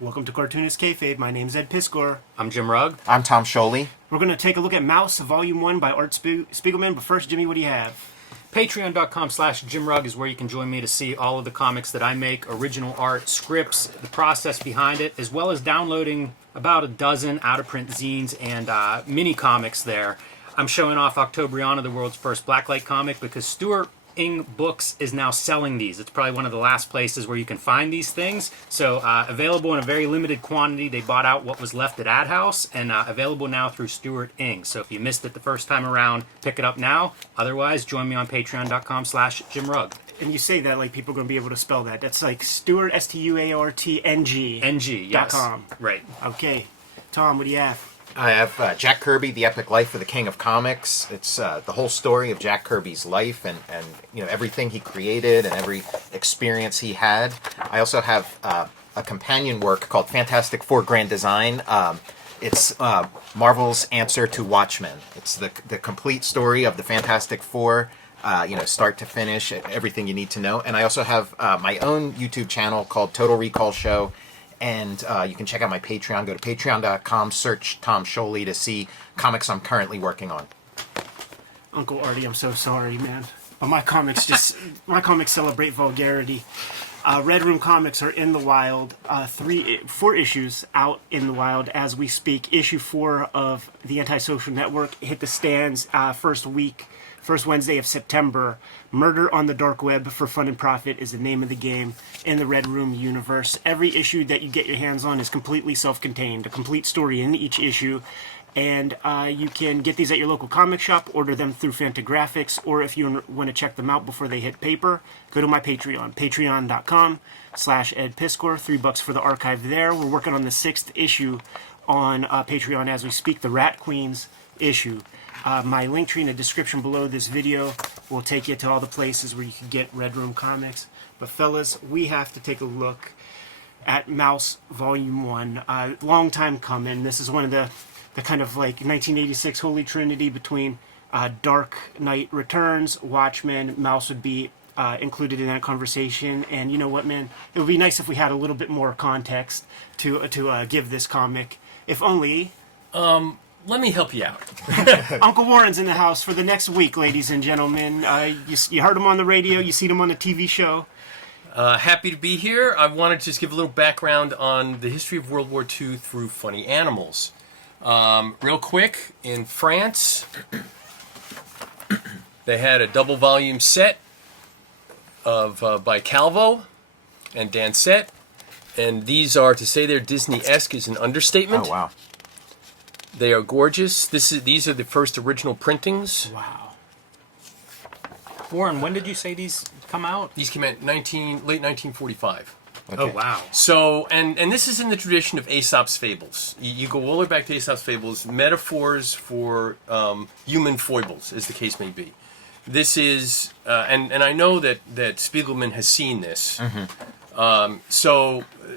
Welcome to Cartoonist Kayfabe. My name's Ed Piskor. I'm Jim Rugg. I'm Tom Sholey. We're going to take a look at MAUS, Volume 1 by Art Spiegelman. But first, Jimmy, what do you have? Patreon.com/JimRugg is where you can join me to see all of the comics that I make, original art, scripts, the process behind it, as well as downloading about a dozen out-of-print zines and mini comics there. I'm showing off Octobriana, the world's first blacklight comic, because Stuart Ing Books is now selling these. It's probably one of the last places where you can find these things. So available in a very limited quantity. They bought out what was left at Ad House, and available now through Stuart Ing. So if you missed it the first time around, pick it up now. Otherwise, join me on patreon.com/JimRugg. And you say that like people are going to be able to spell that. That's like Stuart, STUARTNG. NG, yes. .com. Right. Okay. Tom, what do you have? I have Jack Kirby, The Epic Life of the King of Comics. It's the whole story of Jack Kirby's life and you know everything he created and every experience he had. I also have a companion work called Fantastic Four Grand Design. It's Marvel's answer to Watchmen. It's the complete story of the Fantastic Four, start to finish, everything you need to know. And I also have my own YouTube channel called Total Recall Show. And you can check out my Patreon. Go to patreon.com, search Tom Sholey to see comics I'm currently working on. Uncle Artie, I'm so sorry, man. But my comics celebrate vulgarity. Red Room Comics are in the wild. 4 issues out in the wild as we speak. Issue 4 of The Antisocial Network hit the stands first Wednesday of September. Murder on the Dark Web for Fun and Profit is the name of the game in the Red Room universe. Every issue that you get your hands on is completely self-contained, a complete story in each issue. And you can get these at your local comic shop, order them through Fantagraphics, or if you want to check them out before they hit paper, go to my Patreon, patreon.com/Ed Piskor, $3 for the archive there. We're working on the 6th issue on Patreon as we speak, the Rat Queens issue. My link tree in the description below this video will take you to all the places where you can get Red Room Comics. But fellas, we have to take a look at MAUS Volume 1. Long time coming. This is one of the kind of like 1986 Holy Trinity between Dark Knight Returns, Watchmen. MAUS would be included in that conversation. And you know what, man? It would be nice if we had a little bit more context to give this comic. If only... Let me help you out. Uncle Warren's in the house for the next week, ladies and gentlemen. You heard him on the radio. You seen him on the TV show. Happy to be here. I wanted to just give a little background on the history of World War II through funny animals. Real quick, in France, they had a double volume set of by Calvo and Dansette, and these are, to say they're Disney-esque is an understatement. Oh, wow. They are gorgeous. These are the first original printings. Wow. Warren, when did you say these come out? These came out late 1945. Okay. Oh, wow. So, and this is in the tradition of Aesop's fables. You go all the way back to Aesop's fables, metaphors for human foibles, as the case may be. This is, and I know that Spiegelman has seen this. Mm-hmm.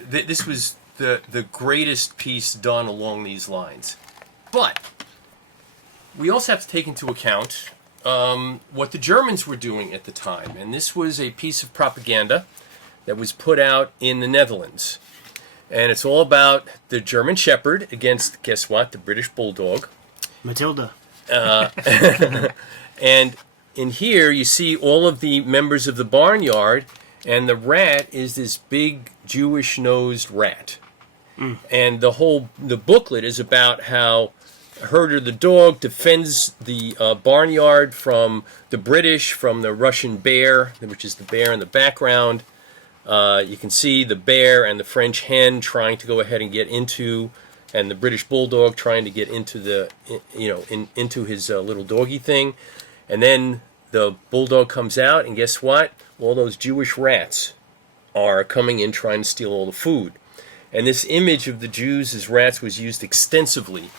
This was the greatest piece done along these lines. But we also have to take into account what the Germans were doing at the time. And this was a piece of propaganda that was put out in the Netherlands. And it's all about the German Shepherd against, guess what, the British Bulldog. Matilda. And in here you see all of the members of the barnyard, and the rat is this big Jewish-nosed rat. And the booklet is about how Herder the dog defends the barnyard from the British, from the Russian bear, which is the bear in the background. You can see the bear and the French hen trying to go ahead and get into, and the British bulldog trying to get into into his little doggy thing. And then the bulldog comes out, and guess what? All those Jewish rats are coming in trying to steal all the food. And this image of the Jews as rats was used extensively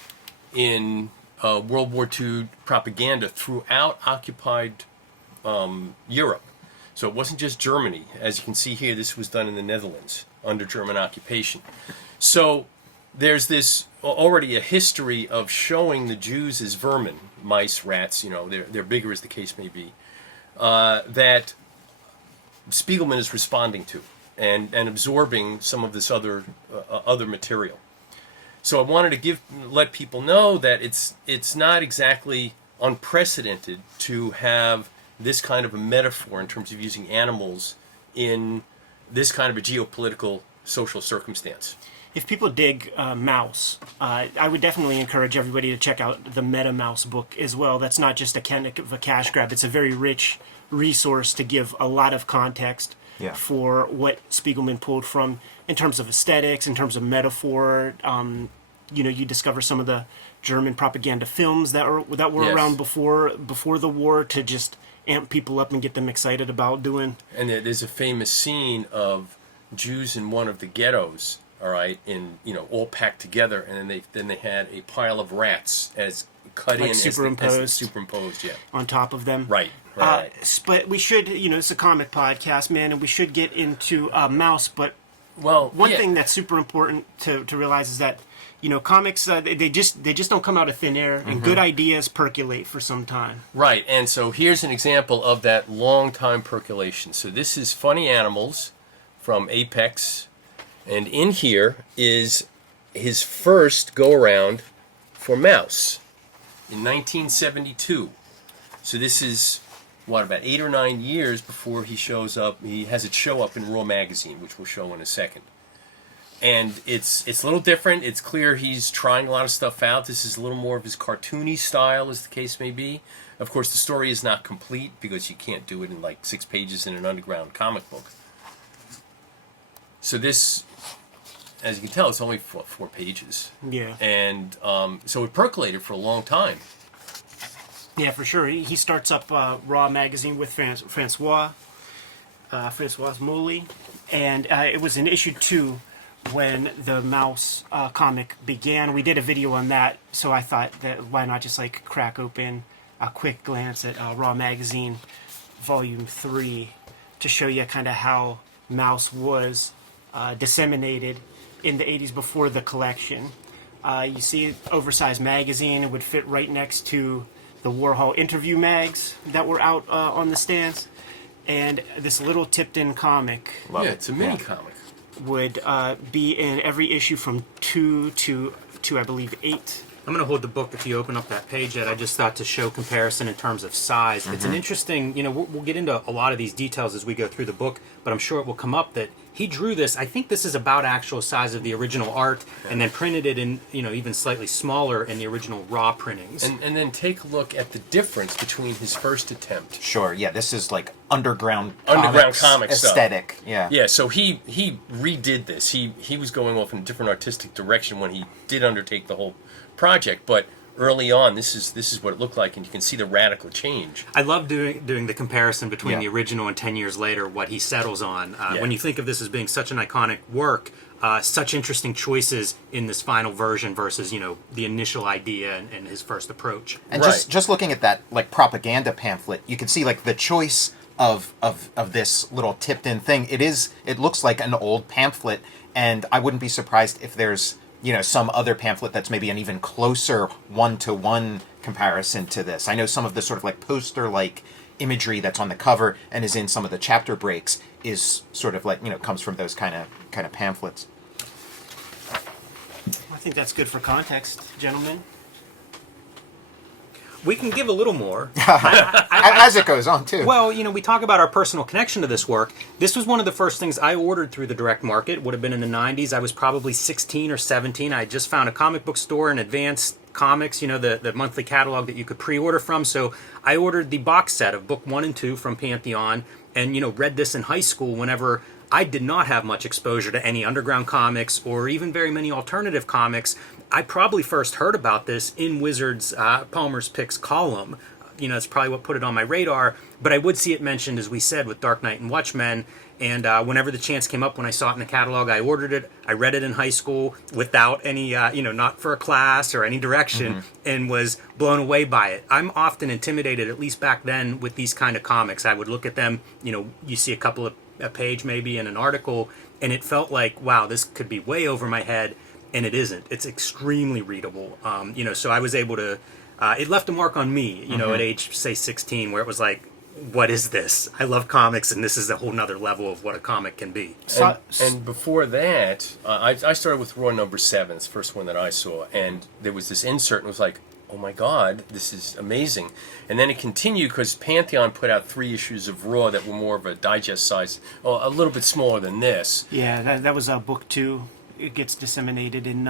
in World War II propaganda throughout occupied Europe. So it wasn't just Germany. As you can see here, this was done in the Netherlands under German occupation. So there's this already a history of showing the Jews as vermin, mice, rats, they're bigger as the case may be, that Spiegelman is responding to. and absorbing some of this other material. So I wanted to let people know that it's not exactly unprecedented to have this kind of a metaphor in terms of using animals in this kind of a geopolitical social circumstance. If people dig MAUS, I would definitely encourage everybody to check out the Meta MAUS book as well. That's not just a cash grab. It's a very rich resource to give a lot of context for what Spiegelman pulled from in terms of aesthetics, in terms of metaphor. You discover some of the German propaganda films that were around before the war to just amp people up and get them excited about doing. And there's a famous scene of Jews in one of the ghettos, all right, all packed together, and then they had a pile of rats as cut Like in superimposed, on top of them. Right. But we should, it's a comic podcast, man, and we should get into MAUS. But one thing that's super important to realize is that comics they just don't come out of thin air, and good ideas percolate for some time. Right, and so here's an example of that long time percolation. So this is Funny Animals from Apex, and in here is his first go around for MAUS in 1972. So this is about 8 or 9 years before he shows up. He has it show up in Raw magazine, which we'll show in a second. And it's a little different. It's clear he's trying a lot of stuff out. This is a little more of his cartoony style, as the case may be. Of course, the story is not complete because you can't do it in like 6 pages in an underground comic book. So this, as you can tell, it's only 4 pages. Yeah. And so it percolated for a long time. Yeah, for sure. He starts up Raw magazine with Francois Moley, and it was in issue 2 when the MAUS comic began. We did a video on that, so I thought that why not just crack open a quick glance at Raw magazine volume 3 to show you kind of how MAUS was disseminated in the 80s before the collection. You see oversized magazine. It would fit right next to the Warhol interview mags that were out on the stands, and this little tipped-in comic. It's a mini comic. Would be in every issue from 2 to I believe 8. I'm going to hold the book if you open up that page, Ed. I just thought to show comparison in terms of size. It's an interesting, we'll get into a lot of these details as we go through the book, but I'm sure it will come up that he drew this. I think this is about actual size of the original art, and then printed it in, even slightly smaller in the original Raw printings. And then take a look at the difference between his first attempt. Sure, yeah, this is like underground comic aesthetic. Stuff. Yeah. Yeah, so he redid this. He was going off in a different artistic direction when he did undertake the whole project, but early on, this is what it looked like, and you can see the radical change. I love doing the comparison between the original and 10 years later, what he settles on. When you think of this as being such an iconic work, such interesting choices in this final version versus, the initial idea and his first approach. And just looking at that propaganda pamphlet, you can see the choice of this little tipped-in thing. It looks like an old pamphlet, and I wouldn't be surprised if there's some other pamphlet that's maybe an even closer one-to-one comparison to this. I know some of the sort of poster-like imagery that's on the cover and is in some of the chapter breaks is sort of comes from those kind of pamphlets. I think that's good for context, gentlemen. We can give a little more. As it goes on, too. Well, we talk about our personal connection to this work. This was one of the first things I ordered through the direct market. It would have been in the 90s. I was probably 16 or 17. I had just found a comic book store in Advanced Comics, the monthly catalog that you could pre-order from. So I ordered the box set of book 1 and 2 from Pantheon and, read this in high school whenever I did not have much exposure to any underground comics or even very many alternative comics. I probably first heard about this in Wizard's Palmer's Picks column. It's probably what put it on my radar, but I would see it mentioned, as we said, with Dark Knight and Watchmen, and whenever the chance came up when I saw it in the catalog, I ordered it. I read it in high school without any, not for a class or any direction, and was blown away by it. I'm often intimidated, at least back then, with these kind of comics. I would look at them, you see a page maybe in an article, and it felt like, wow, this could be way over my head. And it isn't. It's extremely readable. So I was able to. It left a mark on me, at age say 16, where it was like, what is this? I love comics, and this is a whole nother level of what a comic can be. And before that, I started with Raw number 7, it's the first one that I saw, and there was this insert, and it was like, oh my God, this is amazing. And then it continued because Pantheon put out 3 issues of Raw that were more of a digest size, a little bit smaller than this. Yeah, that was book 2. It gets disseminated in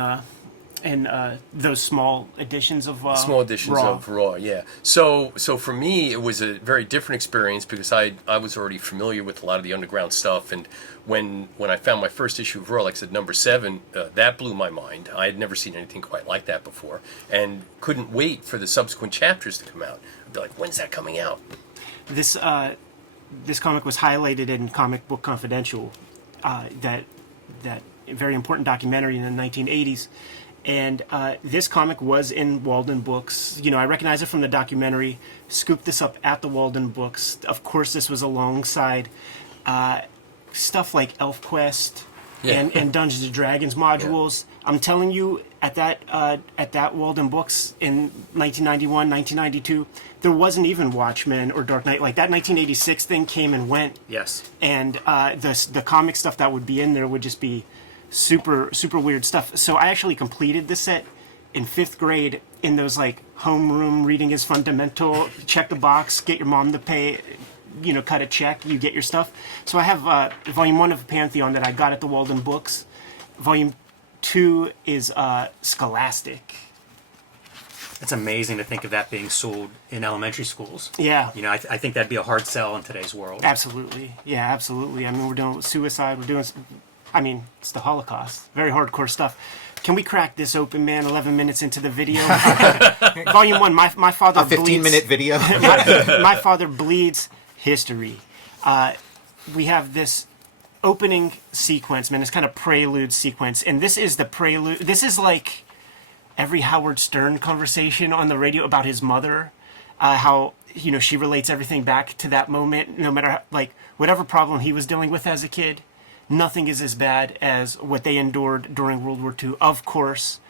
those small editions of Raw, yeah. So for me, it was a very different experience because I was already familiar with a lot of the underground stuff, and when I found my first issue of Raw, like I said, number 7, that blew my mind. I had never seen anything quite like that before, and couldn't wait for the subsequent chapters to come out. I'd be like, when's that coming out? This comic was highlighted in Comic Book Confidential, that very important documentary in the 1980s. And this comic was in Walden Books. You know, I recognize it from the documentary, scooped this up at the Walden Books. Of course, this was alongside stuff like ElfQuest and Dungeons & Dragons modules. Yeah. I'm telling you, at that Walden Books in 1991, 1992, there wasn't even Watchmen or Dark Knight. Like, that 1986 thing came and went. Yes. And the comic stuff that would be in there would just be super weird stuff. So I actually completed the set in 5th grade in those like homeroom reading is fundamental, check the box, get your mom to pay, cut a check, you get your stuff. So I have volume 1 of Pantheon that I got at the Walden Books. Volume 2 is Scholastic. It's amazing to think of that being sold in elementary schools. Yeah. I think that'd be a hard sell in today's world. Absolutely. Yeah, absolutely. I mean, we're doing suicide, it's the Holocaust. Very hardcore stuff. Can we crack this open, man? 11 minutes into the video. Volume 1, my father a 15-minute video. my father bleeds history. We have this opening sequence, man. This kind of prelude sequence, and this is the prelude. This is like every Howard Stern conversation on the radio about his mother. How she relates everything back to that moment, no matter whatever problem he was dealing with as a kid. Nothing is as bad as what they endured during World War II, of course,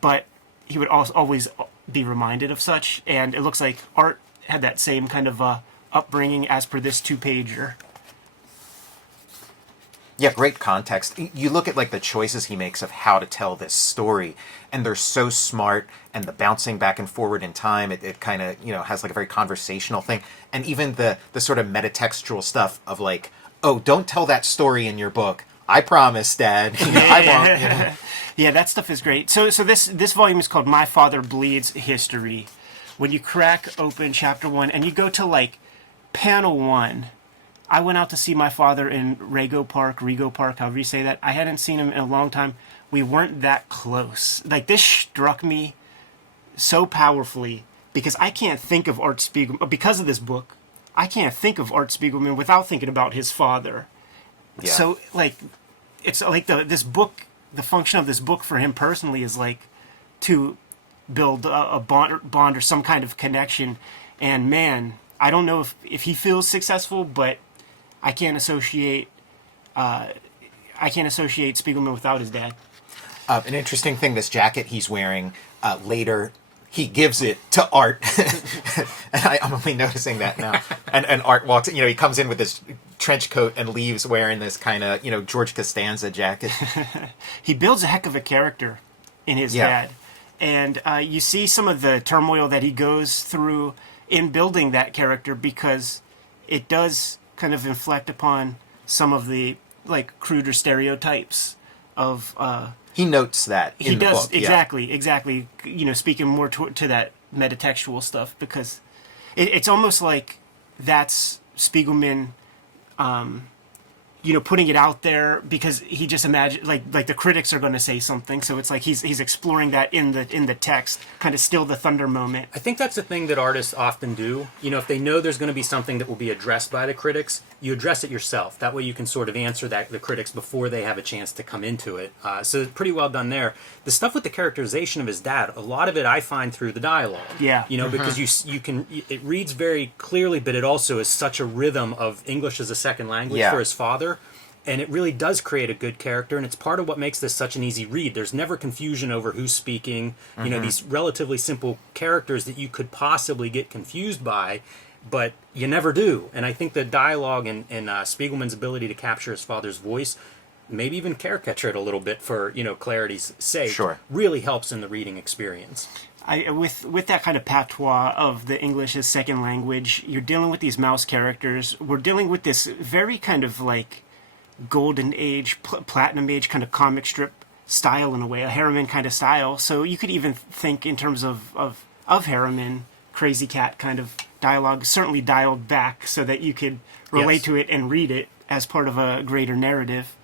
but he would always be reminded of such, and it looks like Art had that same kind of upbringing as per this 2-pager. Yeah, great context. You look at the choices he makes of how to tell this story, and they're so smart, and the bouncing back and forward in time, it kind of, has a very conversational thing, and even the sort of metatextual stuff of oh, don't tell that story in your book. I promise, Dad. I won't. Yeah, that stuff is great. So this volume is called My Father Bleeds History. When you crack open chapter 1 and you go to panel 1, I went out to see my father in Rego Park, however you say that. I hadn't seen him in a long time. We weren't that close. This struck me so powerfully because I can't think of Art Spiegelman, because of this book, I can't think of Art Spiegelman without thinking about his father. Yeah. So, it's this book, the function of this book for him personally is to build a bond or some kind of connection. And man, I don't know if he feels successful, but I can't associate Spiegelman without his dad. An interesting thing, this jacket he's wearing later, he gives it to Art. And I'm only noticing that now. And Art walks, he comes in with this trench coat and leaves wearing this kind of, George Costanza jacket. He builds a heck of a character in his dad. And you see some of the turmoil that he goes through in building that character because it does kind of inflect upon some of the, cruder stereotypes of... He notes that in the book. Exactly. Speaking more to that metatextual stuff, because it's almost like that's Spiegelman, putting it out there because he just imagined, like the critics are going to say something, so it's he's exploring that in the text, kind of still the thunder moment. I think that's the thing that artists often do. If they know there's going to be something that will be addressed by the critics, you address it yourself. That way you can sort of answer the critics before they have a chance to come into it. So it's pretty well done there. The stuff with the characterization of his dad, a lot of it I find through the dialogue. Yeah. Because it reads very clearly, but it also is such a rhythm of English as a second language for his father. And it really does create a good character, and it's part of what makes this such an easy read. There's never confusion over who's speaking. These relatively simple characters that you could possibly get confused by, but you never do. And I think the dialogue and Spiegelman's ability to capture his father's voice, maybe even caricature it a little bit for, clarity's sake, Sure. really helps in the reading experience. With that kind of patois of the English as second language, you're dealing with these MAUS characters. We're dealing with this very kind of like golden age, platinum age kind of comic strip style in a way, a Harriman kind of style. So you could even think in terms of Harriman, Crazy Cat kind of dialogue, certainly dialed back so that you could relate to it and read it as part of a greater narrative.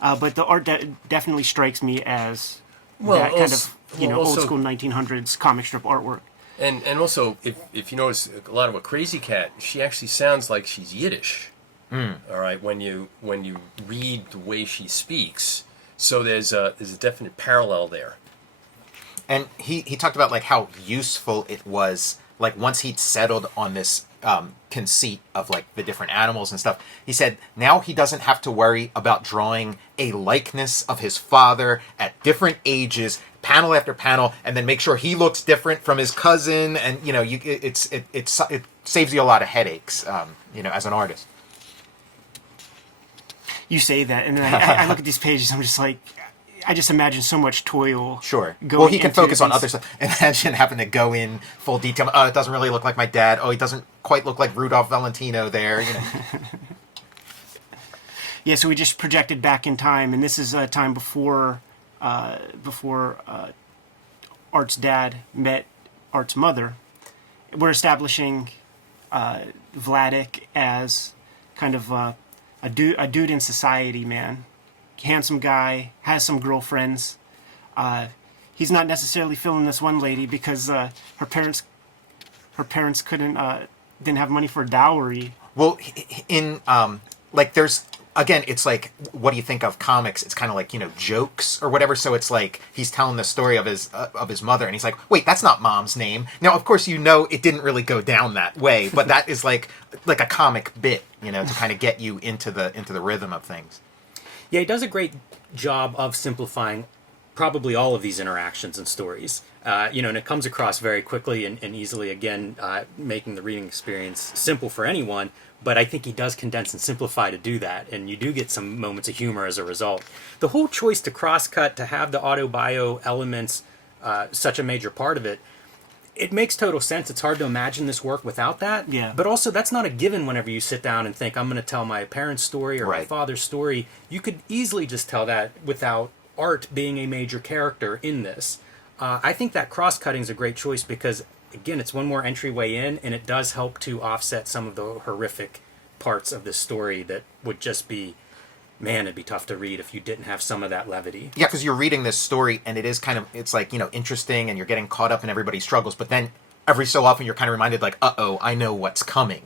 But the art definitely strikes me as that kind of old school 1900s comic strip artwork. And also, if you notice a lot of a Crazy Cat, she actually sounds like she's Yiddish. All right, when you read the way she speaks, so there's a definite parallel there. And he talked about like how useful it was, like once he'd settled on this conceit of like the different animals and stuff, he said now he doesn't have to worry about drawing a likeness of his father at different ages, panel after panel, and then make sure he looks different from his cousin, and it saves you a lot of headaches, as an artist. You say that, and then I look at these pages, I'm just like, I just imagine so much toil. Sure. Going Well, he can into focus on these- other stuff. Imagine having to go in full detail. Oh, it doesn't really look like my dad. Oh, he doesn't quite look like Rudolph Valentino there. Yeah, so we just projected back in time, and this is a time before Art's dad met Art's mother. We're establishing Vladik as kind of a dude in society, man. Handsome guy, has some girlfriends. He's not necessarily feeling this one lady because her parents didn't have money for a dowry. Well, there's, again, it's like, what do you think of comics? It's kind of like, jokes or whatever. So it's like he's telling the story of his mother, and he's like, wait, that's not mom's name. Now, of course, it didn't really go down that way, but that is like a comic bit, to kind of get you into the rhythm of things. Yeah, he does a great job of simplifying probably all of these interactions and stories. And it comes across very quickly and easily, again, making the reading experience simple for anyone. But I think he does condense and simplify to do that, and you do get some moments of humor as a result. The whole choice to cross-cut, to have the auto-bio elements such a major part of it, it makes total sense. It's hard to imagine this work without that. Yeah. But also, that's not a given whenever you sit down and think, I'm going to tell my parents' story or my Right. father's story. You could easily just tell that without Art being a major character in this. I think that cross-cutting is a great choice because, again, it's one more entryway in, and it does help to offset some of the horrific parts of this story that would just be, man, it'd be tough to read if you didn't have some of that levity. Yeah, because you're reading this story, and it is kind of, it's like, interesting, and you're getting caught up in everybody's struggles, but then every so often you're kind of reminded, like, uh-oh, I know what's coming,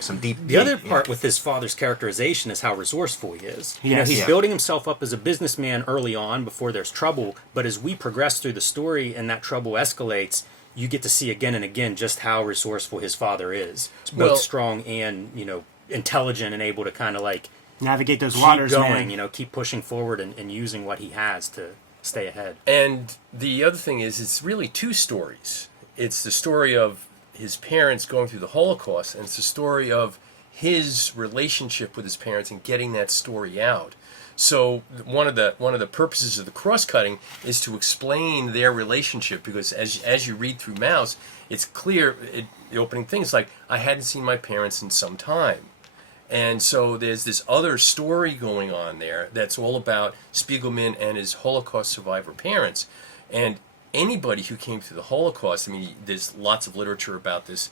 some deep... The other part with his father's characterization is how resourceful he is. Yes. He's Yeah. building himself up as a businessman early on before there's trouble, but as we progress through the story and that trouble escalates, you get to see again and again just how resourceful his father is. Both Well- strong and, intelligent and able to kind of like Navigate those keep waters, going, man. keep pushing forward and using what he has to stay ahead. And the other thing is, it's really two stories. It's the story of his parents going through the Holocaust, and it's the story of his relationship with his parents and getting that story out. So one of the purposes of the cross-cutting is to explain their relationship, because as you read through MAUS, it's clear, the opening thing is like, I hadn't seen my parents in some time. And so there's this other story going on there that's all about Spiegelman and his Holocaust survivor parents. And anybody who came through the Holocaust, I mean, there's lots of literature about this.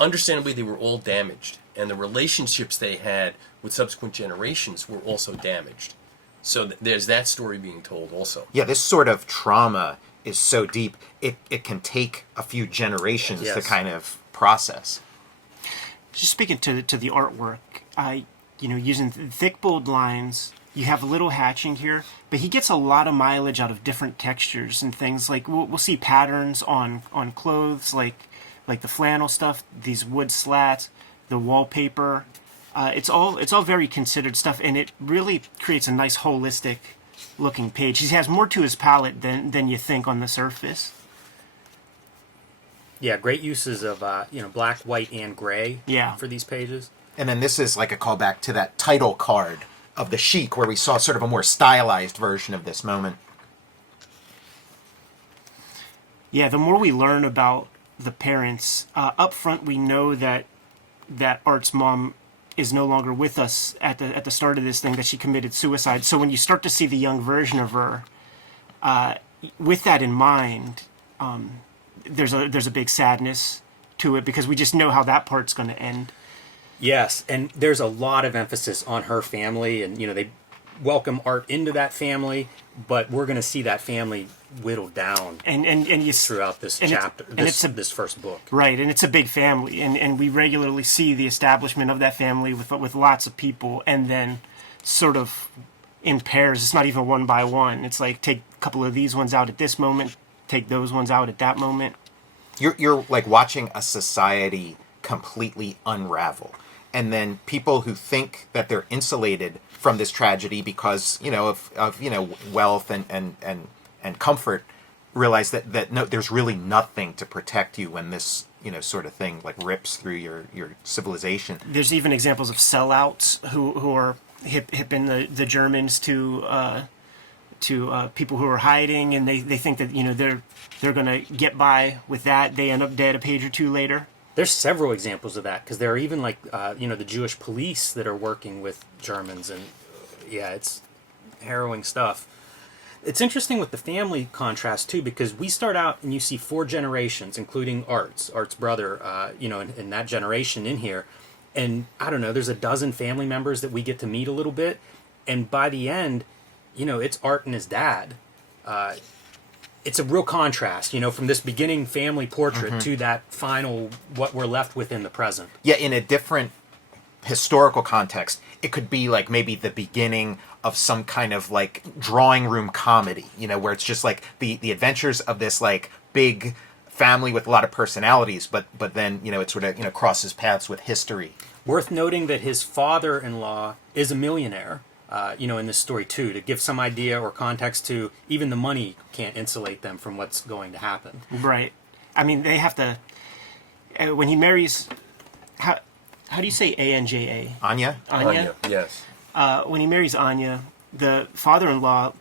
Understandably, they were all damaged, and the relationships they had with subsequent generations were also damaged. So there's that story being told also. Yeah, this sort of trauma is so deep, it can take a few generations to Yes. kind of process. Just speaking to the artwork, using thick, bold lines, you have a little hatching here, but he gets a lot of mileage out of different textures and things. Like we'll see patterns on clothes, like the flannel stuff, these wood slats, the wallpaper. It's all very considered stuff, and it really creates a nice holistic looking page. He has more to his palette than you think on the surface. Yeah, great uses of black, white, and gray. Yeah. For these pages. And then this is like a callback to that title card of the Sheik, where we saw sort of a more stylized version of this moment. Yeah, the more we learn about the parents, up front we know that Art's mom is no longer with us at the start of this thing, that she committed suicide. So when you start to see the young version of her, with that in mind, there's a big sadness to it, because we just know how that part's going to end. Yes, and there's a lot of emphasis on her family, and they welcome Art into that family, but we're going to see that family whittled down And you throughout this chapter, this first book. Right, and it's a big family, and we regularly see the establishment of that family with lots of people, and then sort of in pairs. It's not even one by one. It's like, take a couple of these ones out at this moment, take those ones out at that moment. You're like watching a society completely unravel, and then people who think that they're insulated from this tragedy because of wealth and comfort realize that no, there's really nothing to protect you when this sort of thing like rips through your civilization. There's even examples of sellouts who are hipping the Germans to people who are hiding, and they think that they're gonna get by with that. They end up dead a page or two later. There's several examples of that, because there are even the Jewish police that are working with Germans, and yeah, it's harrowing stuff. It's interesting with the family contrast too, because we start out and you see 4 generations, including Art's brother, in that generation in here, and I don't know, there's a dozen family members that we get to meet a little bit, and by the end, it's Art and his dad. It's a real contrast, from this beginning family portrait to that final, what we're left with in the present. Yeah, in a different historical context, it could be like maybe the beginning of some kind of like drawing room comedy, where it's just like the adventures of this like big family with a lot of personalities, but then, it sort of, crosses paths with history. Worth noting that his father-in-law is a millionaire. In this story too, to give some idea or context to even the money can't insulate them from what's going to happen. Right. I mean, they have to. When he marries, how do you say Anja? Anya? Anya. Yes. When he marries Anya, the father-in-law,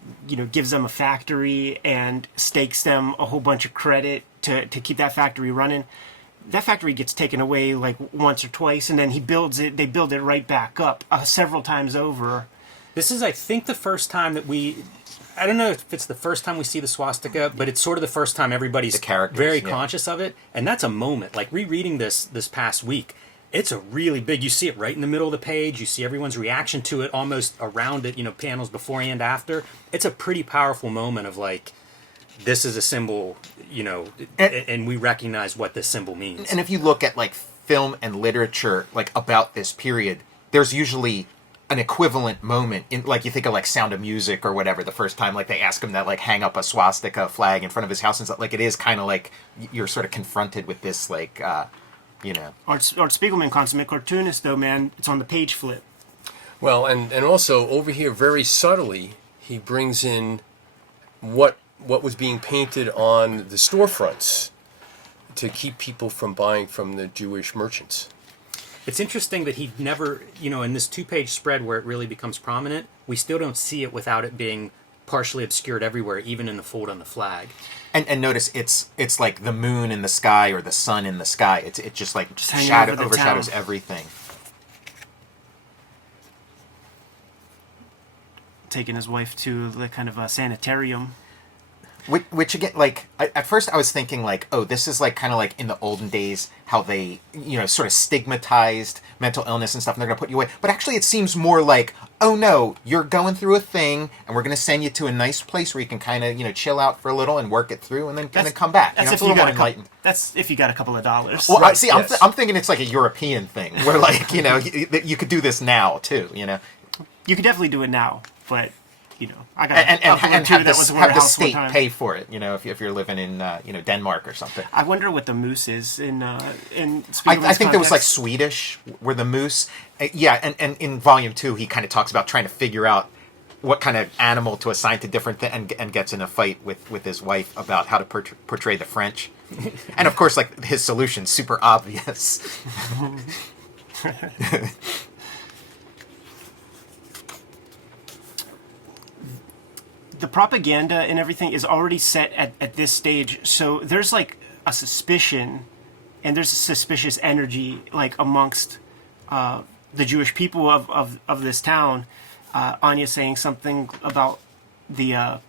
gives them a factory and stakes them a whole bunch of credit to keep that factory running. That factory gets taken away like once or twice, and then he builds it. They build it right back up several times over. This is, I think, the first time that I don't know if it's the first time we see the swastika, but it's sort of the first time everybody's very conscious of it. And that's a moment. Like, rereading this past week, it's a really big, you see it right in the middle of the page. You see everyone's reaction to it almost around it, panels before and after. It's a pretty powerful moment of like, this is a symbol, and we recognize what this symbol means. And if you look at like film and literature, like about this period, there's usually an equivalent moment in, like, you think of like Sound of Music or whatever, the first time like they ask him to like hang up a swastika flag in front of his house and stuff. Like, it is kind of like you're sort of confronted with this like Art Spiegelman, consummate cartoonist, though, man, it's on the page flip. Well, and also over here, very subtly, he brings in what was being painted on the storefronts to keep people from buying from the Jewish merchants. It's interesting that he never, in this 2-page spread where it really becomes prominent, we still don't see it without it being partially obscured everywhere, even in the fold on the flag. And notice it's like the moon in the sky or the sun in the sky. It just like overshadows everything. Taking his wife to the kind of a sanitarium. Which again, like, at first I was thinking, like, oh, this is, like, kind of like in the olden days, how they, sort of stigmatized mental illness and stuff, and they're going to put you away. But actually it seems more like, oh, no, you're going through a thing, and we're going to send you to a nice place where you can kind of, chill out for a little and work it through, and then come back. That's it's a little more enlightened. That's if you got a couple of dollars. Well, right, see, yes. I'm thinking it's like a European thing, where, like, you could do this now, too, You could definitely do it now, but... I got and have the state pay for it. If you're living in Denmark or something. I wonder what the moose is in. I think there was like Swedish were the moose. And in volume 2 he kind of talks about trying to figure out what kind of animal to assign to different things, and gets in a fight with his wife about how to portray the French. And of course, like, his solution's super obvious. The propaganda and everything is already set at this stage, so there's like a suspicion, and there's a suspicious energy like amongst the Jewish people of this town. Anya saying something about the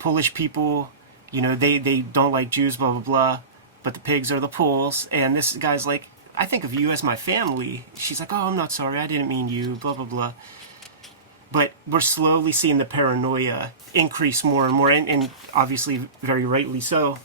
Polish people, you know, they don't like Jews, blah blah blah, but the pigs are the Poles, and this guy's like, I think of you as my family. She's like, oh, I'm not sorry, I didn't mean you, blah blah blah. But we're slowly seeing the paranoia increase more and more, and obviously very rightly so.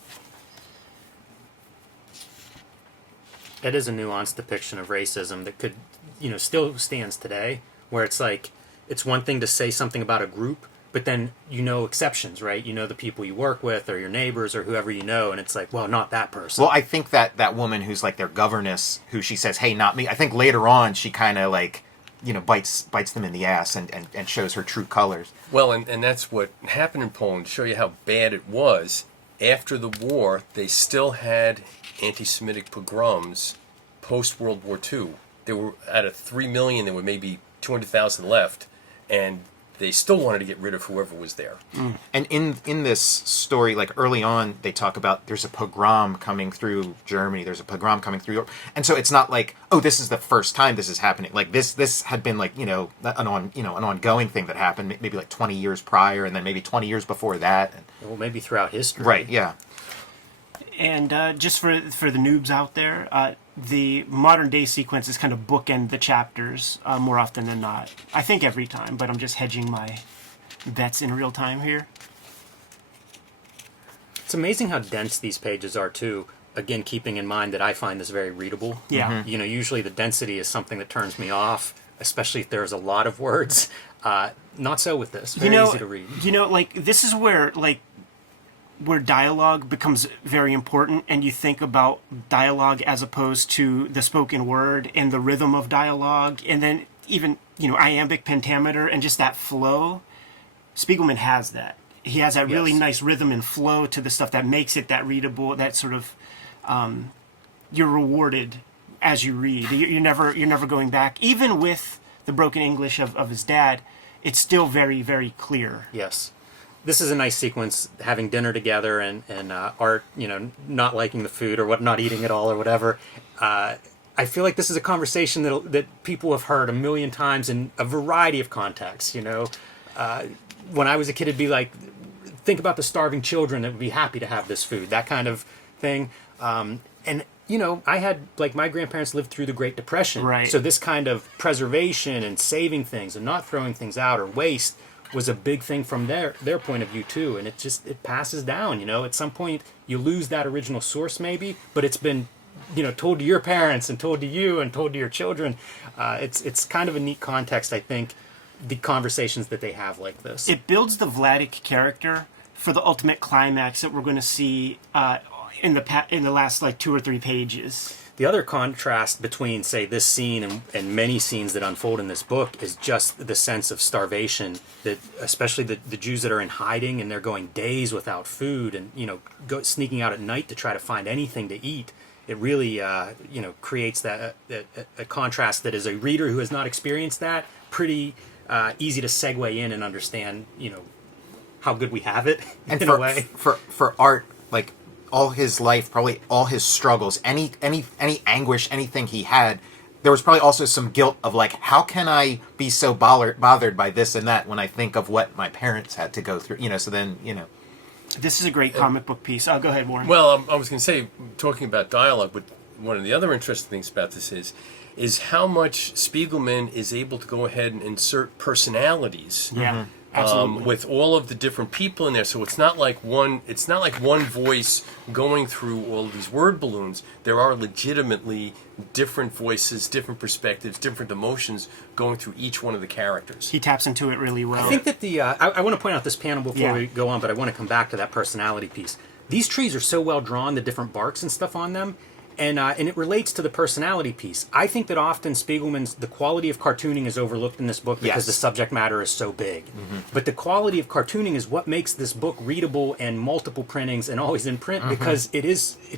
It is a nuanced depiction of racism that could, you know, still stands today, where it's like, it's one thing to say something about a group, but then you know exceptions, right? You know the people you work with or your neighbors or whoever you know, and it's like, well, not that person. Well, I think that woman who's like their governess, who she says, hey, not me, I think later on she kind of like, you know, bites them in the ass and shows her true colors. Well, and that's what happened in Poland. To show you how bad it was, after the war, they still had anti-Semitic pogroms post-World War II. There were, out of 3 million, there were maybe 200,000 left, and they still wanted to get rid of whoever was there. And in this story, like early on, they talk about there's a pogrom coming through Germany. There's a pogrom coming through Europe, and so it's not like, oh, this is the first time this is happening. Like this had been like, you know, an ongoing thing that happened maybe like 20 years prior, and then maybe 20 years before that. Well, maybe throughout history. Right. Yeah. And just for the noobs out there, the modern day sequences kind of bookend the chapters more often than not. I think every time, but I'm just hedging my bets in real time here. It's amazing how dense these pages are too. Again, keeping in mind that I find this very readable. Yeah. You know, usually the density is something that turns me off, especially if there's a lot of words. Not so with this. Very easy to read. You know, like, this is where dialogue becomes very important, and you think about dialogue as opposed to the spoken word and the rhythm of dialogue, and then even, you know, iambic pentameter and just that flow. Spiegelman has that. He has that really nice rhythm and flow to the stuff that makes it that readable, that sort of, you're rewarded as you read. You're never going back. Even with the broken English of his dad, it's still very, very clear. Yes. This is a nice sequence, having dinner together and Art, you know, not liking the food or not eating it all or whatever. I feel like this is a conversation that people have heard a million times in a variety of contexts, you know. When I was a kid, it'd be like, think about the starving children that would be happy to have this food, that kind of thing. And, you know, I had, like, my grandparents lived through the Great Depression. Right. So this kind of preservation and saving things and not throwing things out or waste was a big thing from their point of view too, and it passes down. You know, at some point you lose that original source maybe, but it's been, you know, told to your parents and told to you and told to your children. It's kind of a neat context, I think, the conversations that they have like this. It builds the Vladik character for the ultimate climax that we're going to see in the last like 2 or 3 pages. The other contrast between, say, this scene and many scenes that unfold in this book is just the sense of starvation, that especially the Jews that are in hiding and they're going days without food and, you know, sneaking out at night to try to find anything to eat. It really, you know, creates that a contrast that, as a reader who has not experienced that, pretty easy to segue in and understand, you know, how good we have it And in a way. For Art, like, all his life, probably all his struggles, any anguish, anything he had, there was probably also some guilt of like, how can I be so bothered by this and that when I think of what my parents had to go through, you know? So then, you know, This is a great comic book piece. Oh, go ahead, Warren. Well, I was going to say, talking about dialogue, but one of the other interesting things about this is how much Spiegelman is able to go ahead and insert personalities. Yeah. Absolutely. With all of the different people in there, so it's not like one voice going through all of these word balloons. There are legitimately different voices, different perspectives, different emotions going through each one of the characters. He taps into it really well. I think that I want to point out this panel before we go on, but I want to come back to that personality piece. These trees are so well drawn, the different barks and stuff on them, And it relates to the personality piece. I think that often the quality of cartooning is overlooked in this book because Yes. the subject matter is so big. But the quality of cartooning is what makes this book readable and multiple printings and always in print because it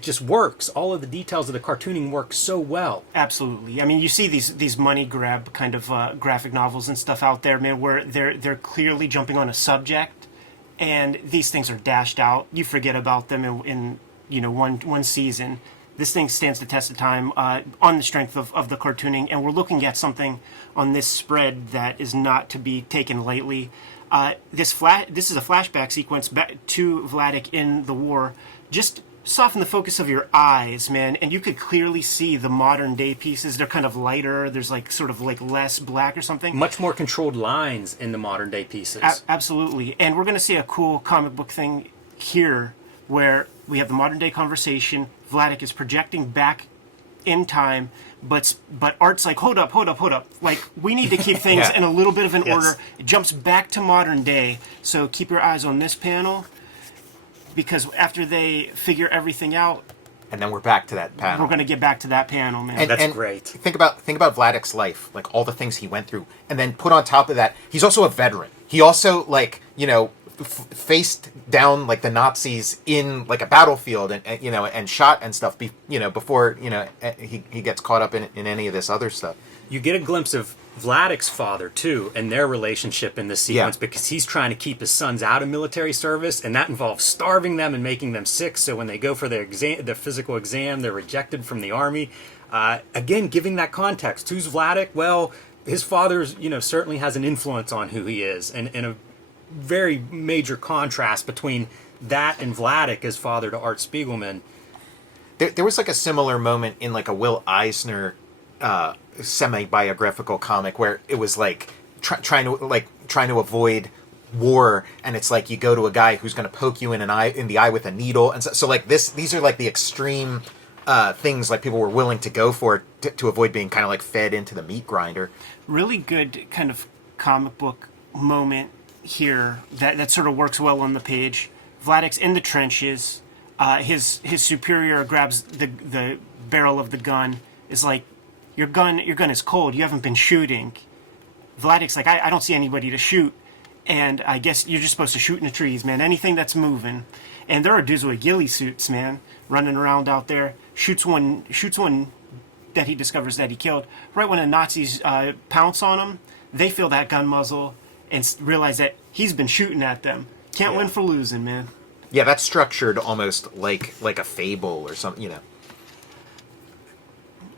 just works. All of the details of the cartooning work so well. Absolutely. I mean, you see these money grab kind of graphic novels and stuff out there, man, where they're clearly jumping on a subject, and these things are dashed out. You forget about them in one season. This thing stands the test of time on the strength of the cartooning, and we're looking at something on this spread that is not to be taken lightly. This is a flashback sequence back to Vladik in the war. Just soften the focus of your eyes, man, and you could clearly see the modern day pieces. They're kind of lighter. There's sort of less black or something. Much more controlled lines in the modern day pieces. Absolutely. And we're going to see a cool comic book thing here where we have the modern day conversation. Vladik is projecting back in time, but Art's like, hold up. Like, we need to keep things Yeah. in a little bit of an Yes. order. It jumps back to modern day. So keep your eyes on this panel, because after they figure everything out, And then we're back to that panel. we're going to get back to that panel, man. That's great. Think about Vladik's life, like all the things he went through, and then put on top of that, he's also a veteran. He also faced down like the Nazis in like a battlefield and shot and stuff. Before he gets caught up in any of this other stuff. You get a glimpse of Vladik's father too and their relationship in this sequence because he's trying to keep his sons out of military service, and that involves starving them and making them sick, so when they go for their physical exam, they're rejected from the army. Again, giving that context. Who's Vladik? Well, his father's certainly has an influence on who he is, and a very major contrast between that and Vladik as father to Art Spiegelman. There was like a similar moment in like a Will Eisner semi-biographical comic where it was like trying to avoid war, and it's like you go to a guy who's going to poke you in the eye with a needle, and so like these are like the extreme things like people were willing to go for to avoid being kind of like fed into the meat grinder. Really good kind of comic book moment here that sort of works well on the page. Vladik's in the trenches. His superior grabs the barrel of the gun. Is like, your gun is cold. You haven't been shooting. Vladik's like, I don't see anybody to shoot, and I guess you're just supposed to shoot in the trees, man. Anything that's moving. And there are dudes with ghillie suits, man, running around out there. Shoots one that he discovers that he killed. Right when the Nazis pounce on him, they feel that gun muzzle and realize that he's been shooting at them. Can't win for losing, man. Yeah, that's structured almost like a fable or something,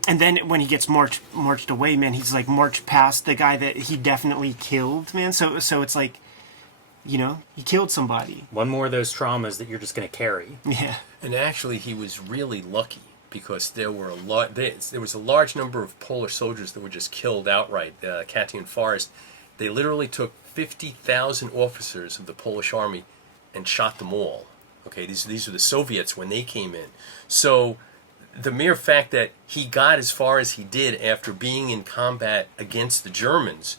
And then when he gets marched away, man, he's like marched past the guy that he definitely killed, man. So it's like, he killed somebody. One more of those traumas that you're just going to carry. Yeah. And actually, he was really lucky because there was a large number of Polish soldiers that were just killed outright. Pantheon Forest, they literally took 50,000 officers of the Polish army and shot them all. Okay, these are the Soviets when they came in. So the mere fact that he got as far as he did after being in combat against the Germans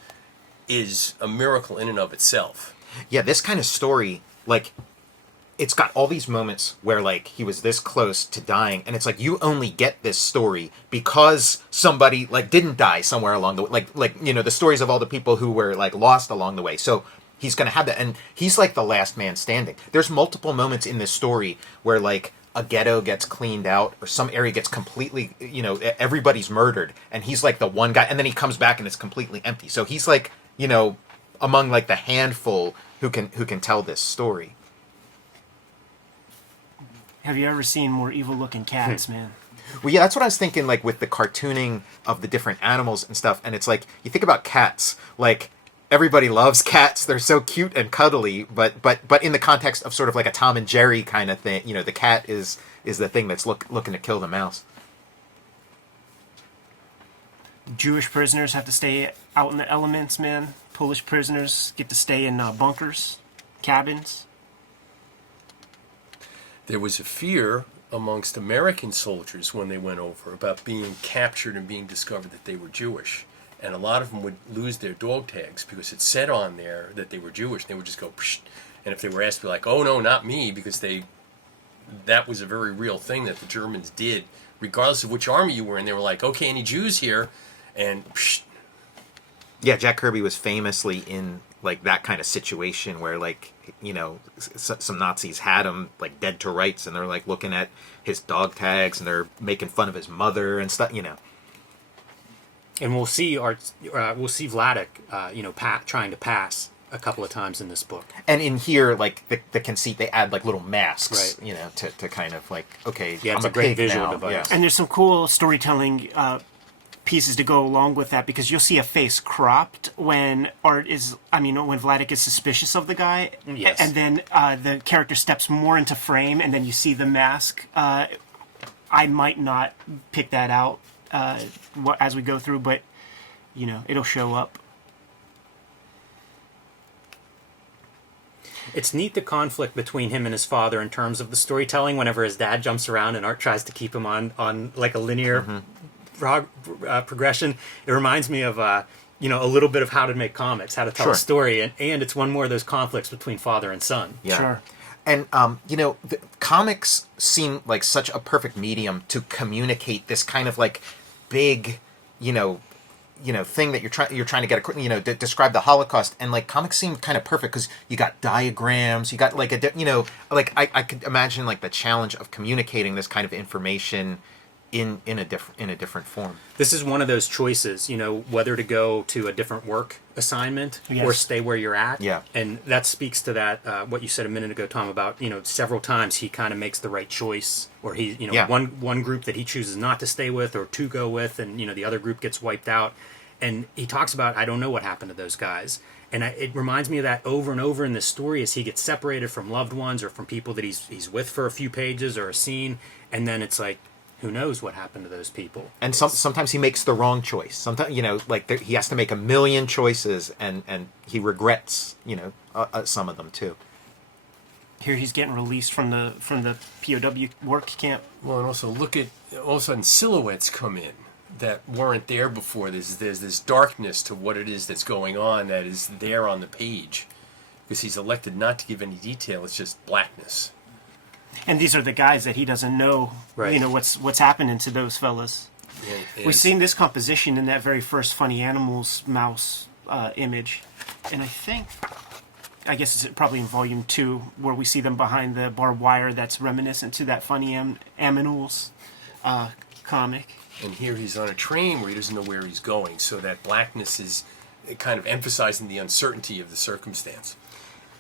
is a miracle in and of itself. Yeah, this kind of story, like, it's got all these moments where, like, he was this close to dying, and it's like, you only get this story because somebody, like, didn't die somewhere along the way. Like, the stories of all the people who were, like, lost along the way. So he's going to have that, and he's, like, the last man standing. There's multiple moments in this story where, like, a ghetto gets cleaned out, or some area gets completely, everybody's murdered, and he's, like, the one guy, and then he comes back and it's completely empty. So he's, like, among, like, the handful who can tell this story. Have you ever seen more evil-looking cats, man? Well, yeah, that's what I was thinking, like, with the cartooning of the different animals and stuff. And it's like, you think about cats, like, everybody loves cats. They're so cute and cuddly, but in the context of sort of like a Tom and Jerry kind of thing, the cat is the thing that's looking to kill the mouse. Jewish prisoners have to stay out in the elements, man. Polish prisoners get to stay in bunkers, cabins. There was a fear amongst American soldiers when they went over about being captured and being discovered that they were Jewish. And a lot of them would lose their dog tags because it said on there that they were Jewish. They would just go, psh. And if they were asked to be like, oh no, not me, because that was a very real thing that the Germans did regardless of which army you were in. They were like, okay, any Jews here? And psh, Yeah, Jack Kirby was famously in like that kind of situation where, like, you know, some Nazis had him like dead to rights, and they're like looking at his dog tags and they're making fun of his mother and stuff, you know. And we'll see Vladik, trying to pass a couple of times in this book. And in here, like the conceit, they add like little masks, Right. you know, to kind of like, okay, Yeah, it's I'm a great pig visual now. device. Yeah. And there's some cool storytelling pieces to go along with that, because you'll see a face cropped when when Vladik is suspicious of the guy, Yes. and then the character steps more into frame, and then you see the mask. I might not pick that out as we go through, but you know, it'll show up. It's neat, the conflict between him and his father in terms of the storytelling. Whenever his dad jumps around and Art tries to keep him on like a linear progression, it reminds me of a little bit of How to Make Comics, how to tell Sure. a story, and it's one more of those conflicts between father and son. Yeah. Sure. And the comics seem like such a perfect medium to communicate this kind of like big, thing that you're trying to get, describe the Holocaust. And like comics seem kind of perfect because you got diagrams, you got like I could imagine like the challenge of communicating this kind of information in a different form. This is one of those choices, whether to go to a different work assignment or Yes. stay where you're at. Yeah. And that speaks to that, what you said a minute ago, Tom, about, several times he kind of makes the right choice, or he, Yeah. one group that he chooses not to stay with or to go with, and, the other group gets wiped out. And he talks about, I don't know what happened to those guys. And it reminds me of that over and over in this story as he gets separated from loved ones or from people that he's with for a few pages or a scene. And then it's like, who knows what happened to those people? And sometimes he makes the wrong choice. Sometimes, he has to make a million choices, and he regrets, some of them too. Here he's getting released from the POW work camp. well, and also look at, all of a sudden silhouettes come in that weren't there before. There's this darkness to what it is that's going on that is there on the page, because he's elected not to give any detail. It's just blackness. And these are the guys that he doesn't know, Right. what's happening to those fellas. And We've seen this composition in that very first Funny Animals MAUS image. And I guess it's probably in volume 2, where we see them behind the barbed wire that's reminiscent to that Funny Animals comic. And here he's on a train where he doesn't know where he's going, so that blackness is kind of emphasizing the uncertainty of the circumstance.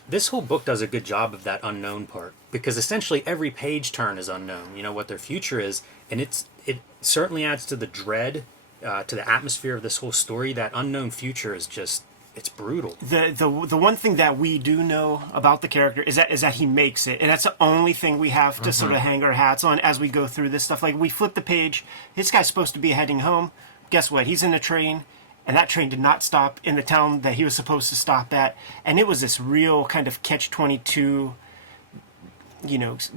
This whole book does a good job of that unknown part, because essentially every page turn is unknown, what their future is, and it certainly adds to the dread, to the atmosphere of this whole story. That unknown future is just, it's brutal. The one thing that we do know about the character is that he makes it, and that's the only thing we have to sort of hang our hats on as we go through this stuff. Like, we flip the page, this guy's supposed to be heading home. Guess what? He's in a train, and that train did not stop in the town that he was supposed to stop at, and it was this real kind of catch-22,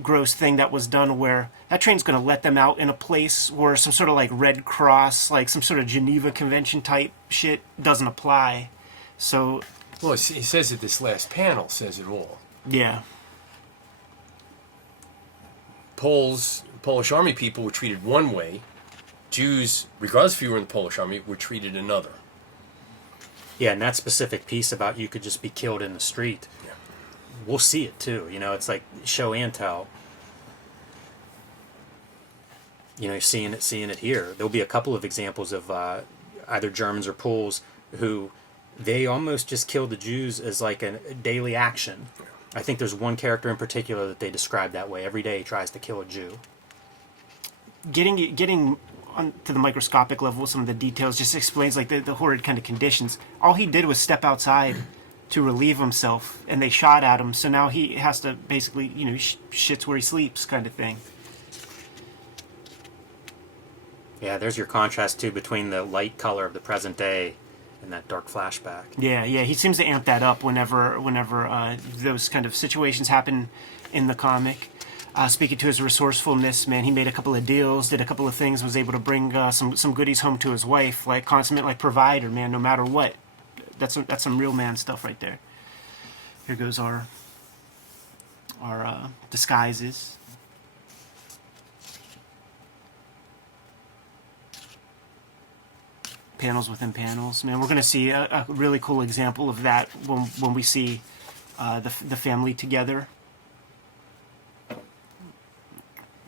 gross thing that was done, where that train's going to let them out in a place where some sort of like Red Cross, like some sort of Geneva Convention type shit doesn't apply. So, Well, he says that this last panel says it all. yeah. Polish army people were treated one way. Jews, regardless if you were in the Polish army, were treated another. Yeah, and that specific piece about you could just be killed in the street, Yeah. we'll see it too. It's like show and tell. You're seeing it here. There'll be a couple of examples of either Germans or Poles who they almost just kill the Jews as like a daily action. I think there's one character in particular that they describe that way. Every day he tries to kill a Jew. Getting on to the microscopic level, some of the details just explains like the horrid kind of conditions. All he did was step outside to relieve himself, and they shot at him. So now he has to basically, shits where he sleeps, kind of thing. Yeah, there's your contrast too between the light color of the present day and that dark flashback. Yeah, he seems to amp that up whenever those kind of situations happen in the comic. Speaking to his resourcefulness, man, he made a couple of deals, did a couple of things, was able to bring some goodies home to his wife, like consummate like provider, man, no matter what. That's some real man stuff right there. Here goes our disguises. panels within panels. Man, we're going to see a really cool example of that when we see the family together.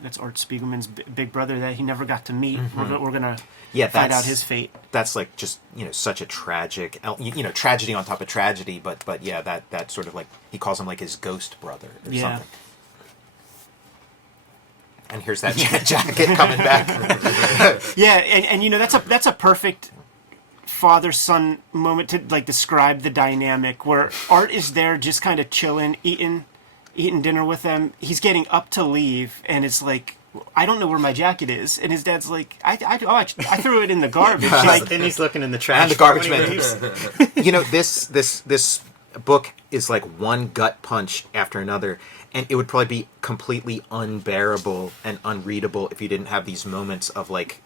That's Art Spiegelman's big brother that he never got to meet. Mm-hmm. We're going to Yeah, find out his fate. That's like just, such a tragic, tragedy on top of tragedy. But yeah, that sort of like, he calls him like his ghost brother or something. And here's that jacket coming back. Yeah, and that's a perfect father-son moment to like describe the dynamic where Art is there just kind of chilling, eating dinner with them. He's getting up to leave, and it's like, I don't know where my jacket is, and his dad's like, I threw it in the garbage. Like, And he's looking in the trash. And the garbage when he man. leaves. This book is like one gut punch after another, and it would probably be completely unbearable and unreadable if you didn't have these moments of like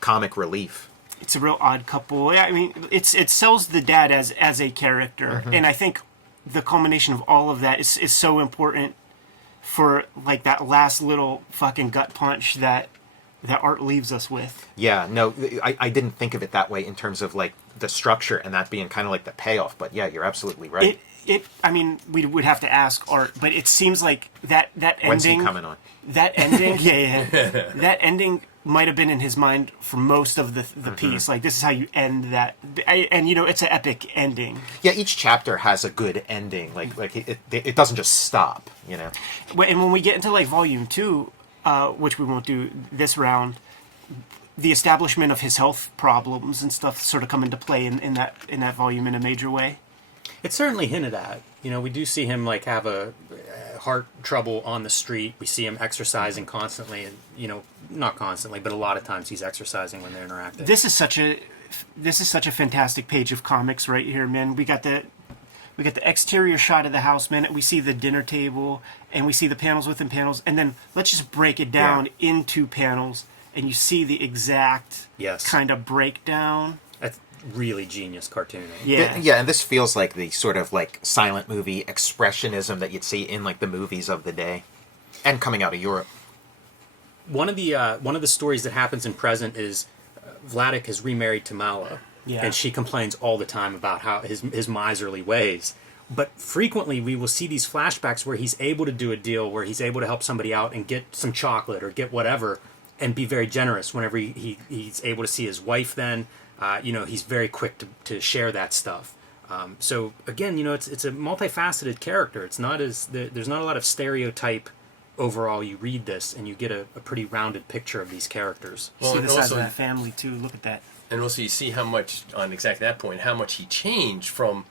comic relief. it's a real odd couple. Yeah, I mean, it sells the dad as a character, and I think the culmination of all of that is so important for like that last little fucking gut punch that Art leaves us with. Yeah, no, I didn't think of it that way in terms of like the structure and that being kind of like the payoff. But yeah, you're absolutely right. I mean, we would have to ask Art, but it seems like that ending. When's he coming on? That ending, yeah. That ending might have been in his mind for most of the piece. Like, this is how you end that, and it's an epic ending. Yeah, each chapter has a good ending. Like it doesn't just stop. And when we get into like volume 2, which we won't do this round, the establishment of his health problems and stuff sort of come into play in that volume in a major way. It's certainly hinted at. We do see him like have a heart trouble on the street. We see him exercising constantly, and not constantly, but a lot of times he's exercising when they're interacting. This is such a fantastic page of comics right here, man. We got the exterior shot of the house, man. We see the dinner table, and we see the panels within panels, and then let's just break it down into panels, and you see the exact kind of breakdown. That's really genius cartooning. Yeah, and this feels like the sort of like silent movie expressionism that you'd see in like the movies of the day, and coming out of Europe. One of the stories that happens in present is Vladik is remarried to Mala, and she complains all the time about how his miserly ways. But frequently we will see these flashbacks where he's able to do a deal, where he's able to help somebody out and get some chocolate or get whatever, and be very generous whenever he's able to see his wife then. He's very quick to share that stuff. So again, it's a multifaceted character. It's not there's not a lot of stereotype overall. You read this and you get a pretty rounded picture of these characters. Well, see the size of that family too. Look at that. And also you see how much, on exactly that point, how much he changed from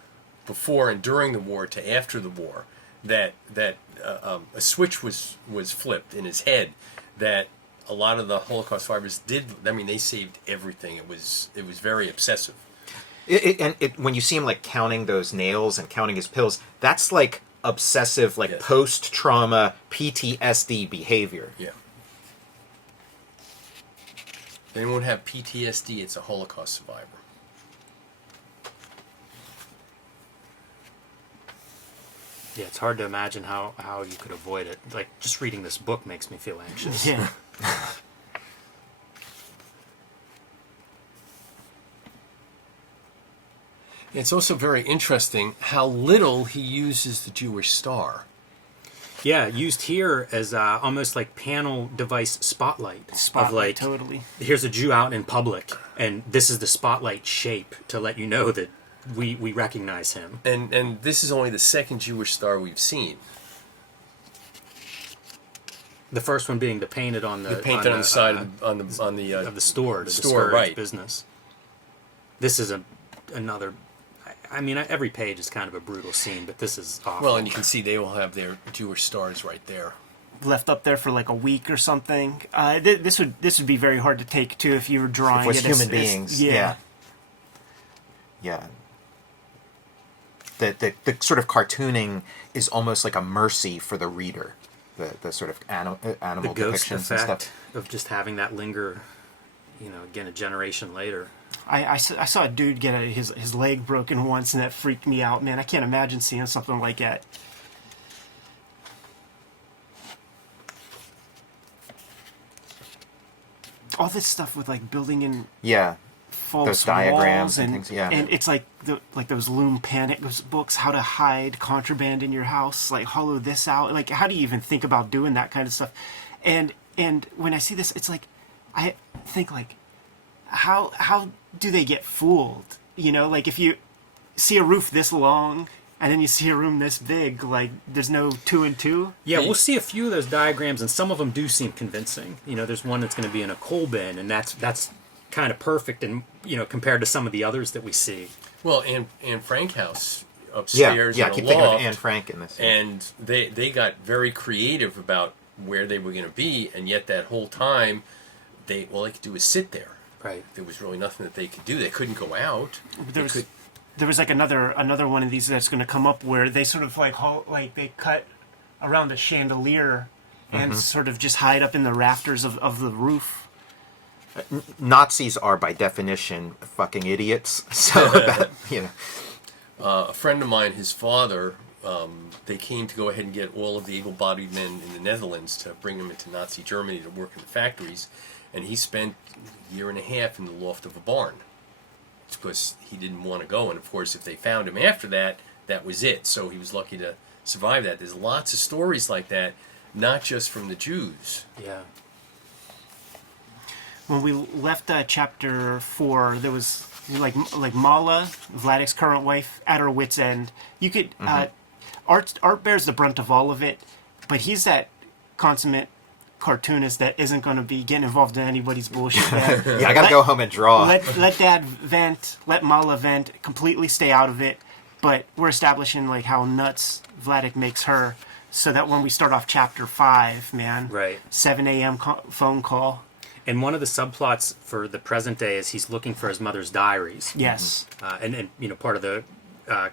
before and during the war to after the war. That a switch was flipped in his head that a lot of the Holocaust survivors did. I mean, they saved everything. It was very obsessive. When you see him like counting those nails and counting his pills, that's like obsessive, like post-trauma PTSD behavior. Yeah. If anyone have PTSD, it's a Holocaust survivor. Yeah, it's hard to imagine how you could avoid it. Like, just reading this book makes me feel anxious. Yeah. It's also very interesting how little he uses the Jewish star. Yeah, used here as almost like panel device spotlight. Of like, totally. Here's a Jew out in public, and this is the spotlight shape to let you know that we recognize him. And this is only the second Jewish star we've seen. The first one being the painted on the side of the store to store, discourage right. business. This is another. I mean, every page is kind of a brutal scene, but this is awful. Well, and you can see they all have their Jewish stars right there. Left up there for like a week or something. This would be very hard to take too if you were drawing if it it was human beings. Yeah. The sort of cartooning is almost like a mercy for the reader. The sort of animal the ghost depictions and effect stuff of just having that linger, again a generation later. I saw a dude get his leg broken once, and that freaked me out, man. I can't imagine seeing something like that. All this stuff with like building in false those diagrams walls and things, yeah. and it's like those Loom Panic books, how to hide contraband in your house, like hollow this out. Like, how do you even think about doing that kind of stuff? And when I see this, it's like I think like, how do they get fooled? You know, like if you see a roof this long and then you see a room this big, like there's no 2 and 2. Yeah, we'll see a few of those diagrams, and some of them do seem convincing. You know, there's one that's going to be in a coal bin, and that's kind of perfect, and compared to some of the others that we see. Well, Anne Frank house upstairs Yeah, in I keep a thinking of loft, Anne Frank in this. and they got very creative about where they were going to be, and yet that whole time, all they could do was sit there. Right. There was really nothing that they could do. They couldn't go out. There was like another one of these that's going to come up where they sort of like they cut around a chandelier and sort of just hide up in the rafters of the roof. Nazis are by definition fucking idiots. So that, A friend of mine, his father, they came to go ahead and get all of the able-bodied men in the Netherlands to bring them into Nazi Germany to work in the factories, and he spent a year and a half in the loft of a barn. It's because he didn't want to go, and of course if they found him after that, that was it. So he was lucky to survive that. There's lots of stories like that, not just from the Jews. Yeah. When we left chapter 4, there was like Mala, Vladik's current wife, at her wit's end. You could Art bears the brunt of all of it, but he's that consummate cartoonist that isn't going to be getting involved in anybody's bullshit. I gotta go home and draw. Let Dad vent, let Mala vent, completely stay out of it. But we're establishing like how nuts Vladik makes her, so that when we start off chapter 5, man, right, 7 a.m. phone call. And one of the subplots for the present day is he's looking for his mother's diaries. Yes, and part of the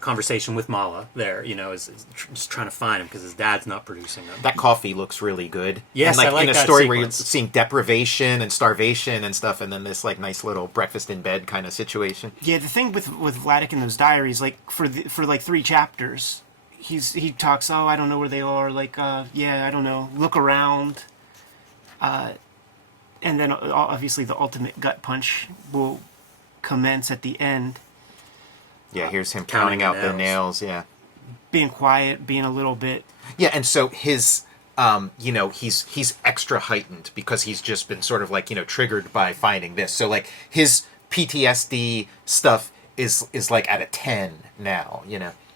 conversation with Mala there, is just trying to find him because his dad's not producing them. That coffee looks really good. Yes, and, I like in a that story sequence. where you're seeing deprivation and starvation and stuff, and then this like nice little breakfast in bed kind of situation. Yeah, the thing with Vladik in those diaries, like for like 3 chapters, he talks. Oh, I don't know where they are. Like, yeah, I don't know. Look around. And then obviously the ultimate gut punch will commence at the end. Yeah, here's him counting out the nails. Yeah, being quiet, being a little bit. Yeah, and so his, he's extra heightened because he's just been sort of like triggered by finding this. So like his PTSD stuff is like at a 10 now.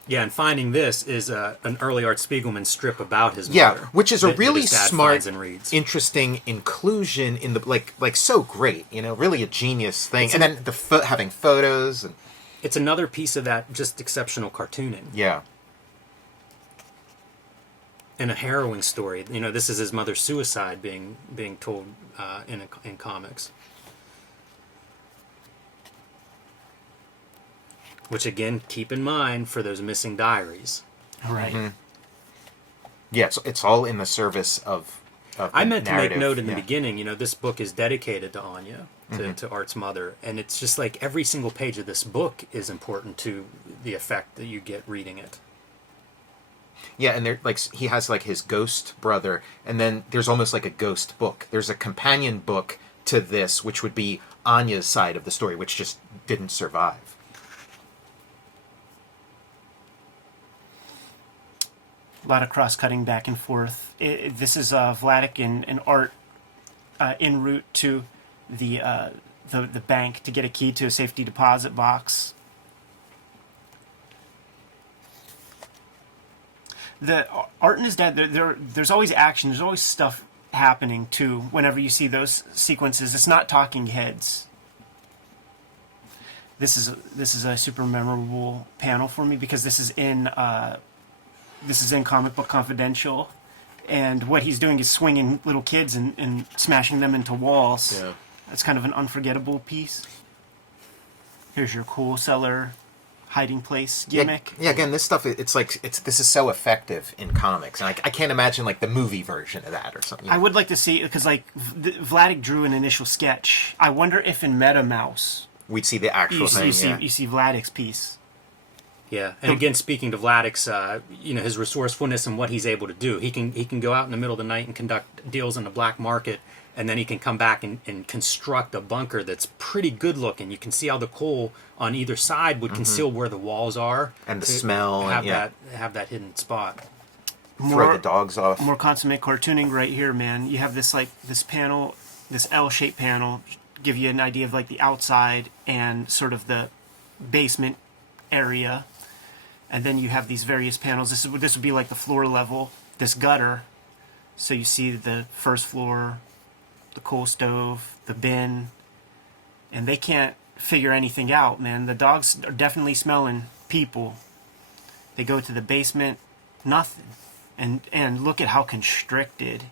Yeah, and finding this is an early Art Spiegelman strip about his mother. Yeah, which is a really his dad smart, finds and reads. interesting inclusion in the like so great. Really a genius thing. And then having photos and. It's another piece of that just exceptional cartooning. Yeah. And a harrowing story. This is his mother's suicide being told in comics. Which again, keep in mind for those missing diaries. All right. Mm-hmm. Yeah, it's all in the service of I meant narrative. to make note in the beginning, this book is dedicated to Anya, to Art's mother, and it's just like every single page of this book is important to the effect that you get reading it. Yeah, and there he has like his ghost brother, and then there's almost like a ghost book. There's a companion book to this, which would be Anya's side of the story, which just didn't survive. A lot of cross-cutting back and forth. This is Vladik and Art en route to the bank to get a key to a safety deposit box. The Art and his dad, there's always action. There's always stuff happening too. Whenever you see those sequences, it's not talking heads. This is a super memorable panel for me because this is in Comic Book Confidential, and what he's doing is swinging little kids and smashing them into walls. Yeah. That's kind of an unforgettable piece. Here's your cool cellar hiding place gimmick. Yeah, again, this stuff, this is so effective in comics, and I can't imagine like the movie version of that or something. I would like to see, because like Vladik drew an initial sketch. I wonder if in MAUS we'd see the actual thing. You see Vladik's piece. Yeah, and again, speaking to Vladik's, his resourcefulness and what he's able to do, he can go out in the middle of the night and conduct deals in the black market and then he can come back and construct a bunker that's pretty good looking. You can see how the coal on either side would conceal where the walls are, And the to smell, and, have that hidden spot. throw the dogs off. More consummate cartooning right here, man. You have this panel, this L-shaped panel, give you an idea of like the outside and sort of the basement area, and then you have these various panels. This would be like the floor level, this gutter. So you see the first floor, the coal stove, the bin, and they can't figure anything out, man. The dogs are definitely smelling people. They go to the basement, nothing. And look at how constricted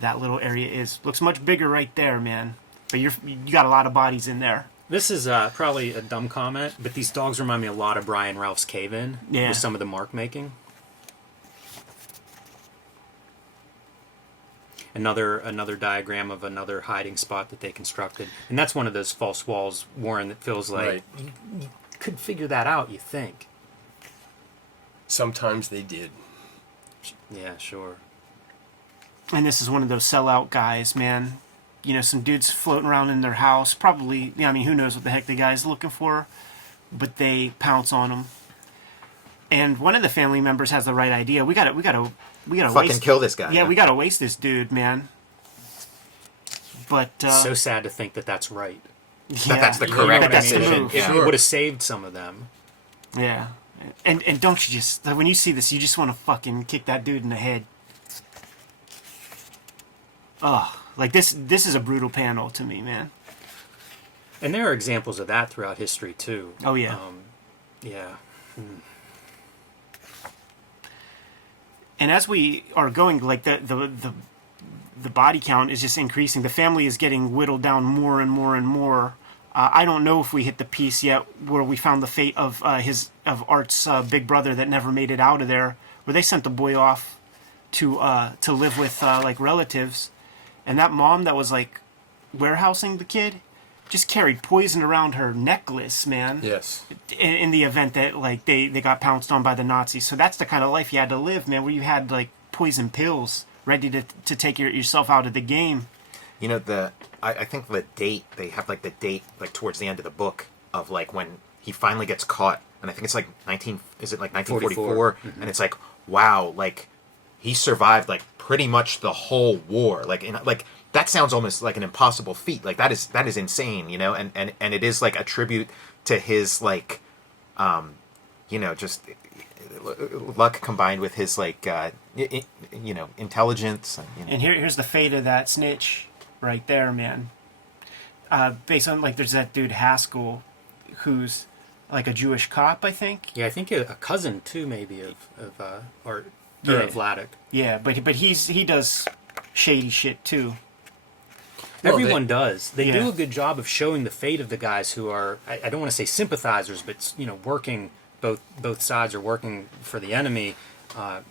that little area is. Looks much bigger right there, man. But you got a lot of bodies in there. This is probably a dumb comment, but these dogs remind me a lot of Brian Ralph's Cave-In with some of the mark making. Another diagram of another hiding spot that they constructed, and that's one of those false walls, Warren, that feels like you could figure that out. You think? Sometimes they did. Yeah, sure. And this is one of those sellout guys, man. You know, some dudes floating around in their house. Probably, I mean, who knows what the heck the guy's looking for, but they pounce on him. And one of the family members has the right idea. We gotta Fucking kill this guy. Yeah, we gotta waste this dude, man. But So sad to think that that's right. yeah, that's the you know correct that's the decision. move. Yeah. It would have saved some of them. Yeah. And don't you just, when you see this, you just want to fucking kick that dude in the head. Ugh. Like, this is a brutal panel to me, man. And there are examples of that throughout history, too. Oh, yeah. Yeah. And as we are going, like, the body count is just increasing. The family is getting whittled down more and more and more. I don't know if we hit the piece yet where we found the fate of Art's big brother that never made it out of there, where they sent the boy off to live with like relatives, and that mom that was like warehousing the kid just carried poison around her necklace, man. Yes. In the event that like they got pounced on by the Nazis. So that's the kind of life you had to live, man, where you had like poison pills ready to take yourself out of the game. You know, I think the date, they have like the date like towards the end of the book of like when he finally gets caught, and I think it's like 1944, and it's like, wow, like he survived like pretty much the whole war. Like that sounds almost like an impossible feat. Like that is insane, you know, and it is like a tribute to his like you know, just luck combined with his like you know, intelligence, and, you know. And here's the fate of that snitch right there, man. Based on, like, there's that dude Haskell, who's like a Jewish cop, I think. Yeah, I think a cousin too, maybe of Art or Yeah. of Vladik. Yeah, but he does shady shit too. Well, Everyone does. They Yeah. do a good job of showing the fate of the guys who are, I don't want to say sympathizers, but you know, working both sides are working for the enemy.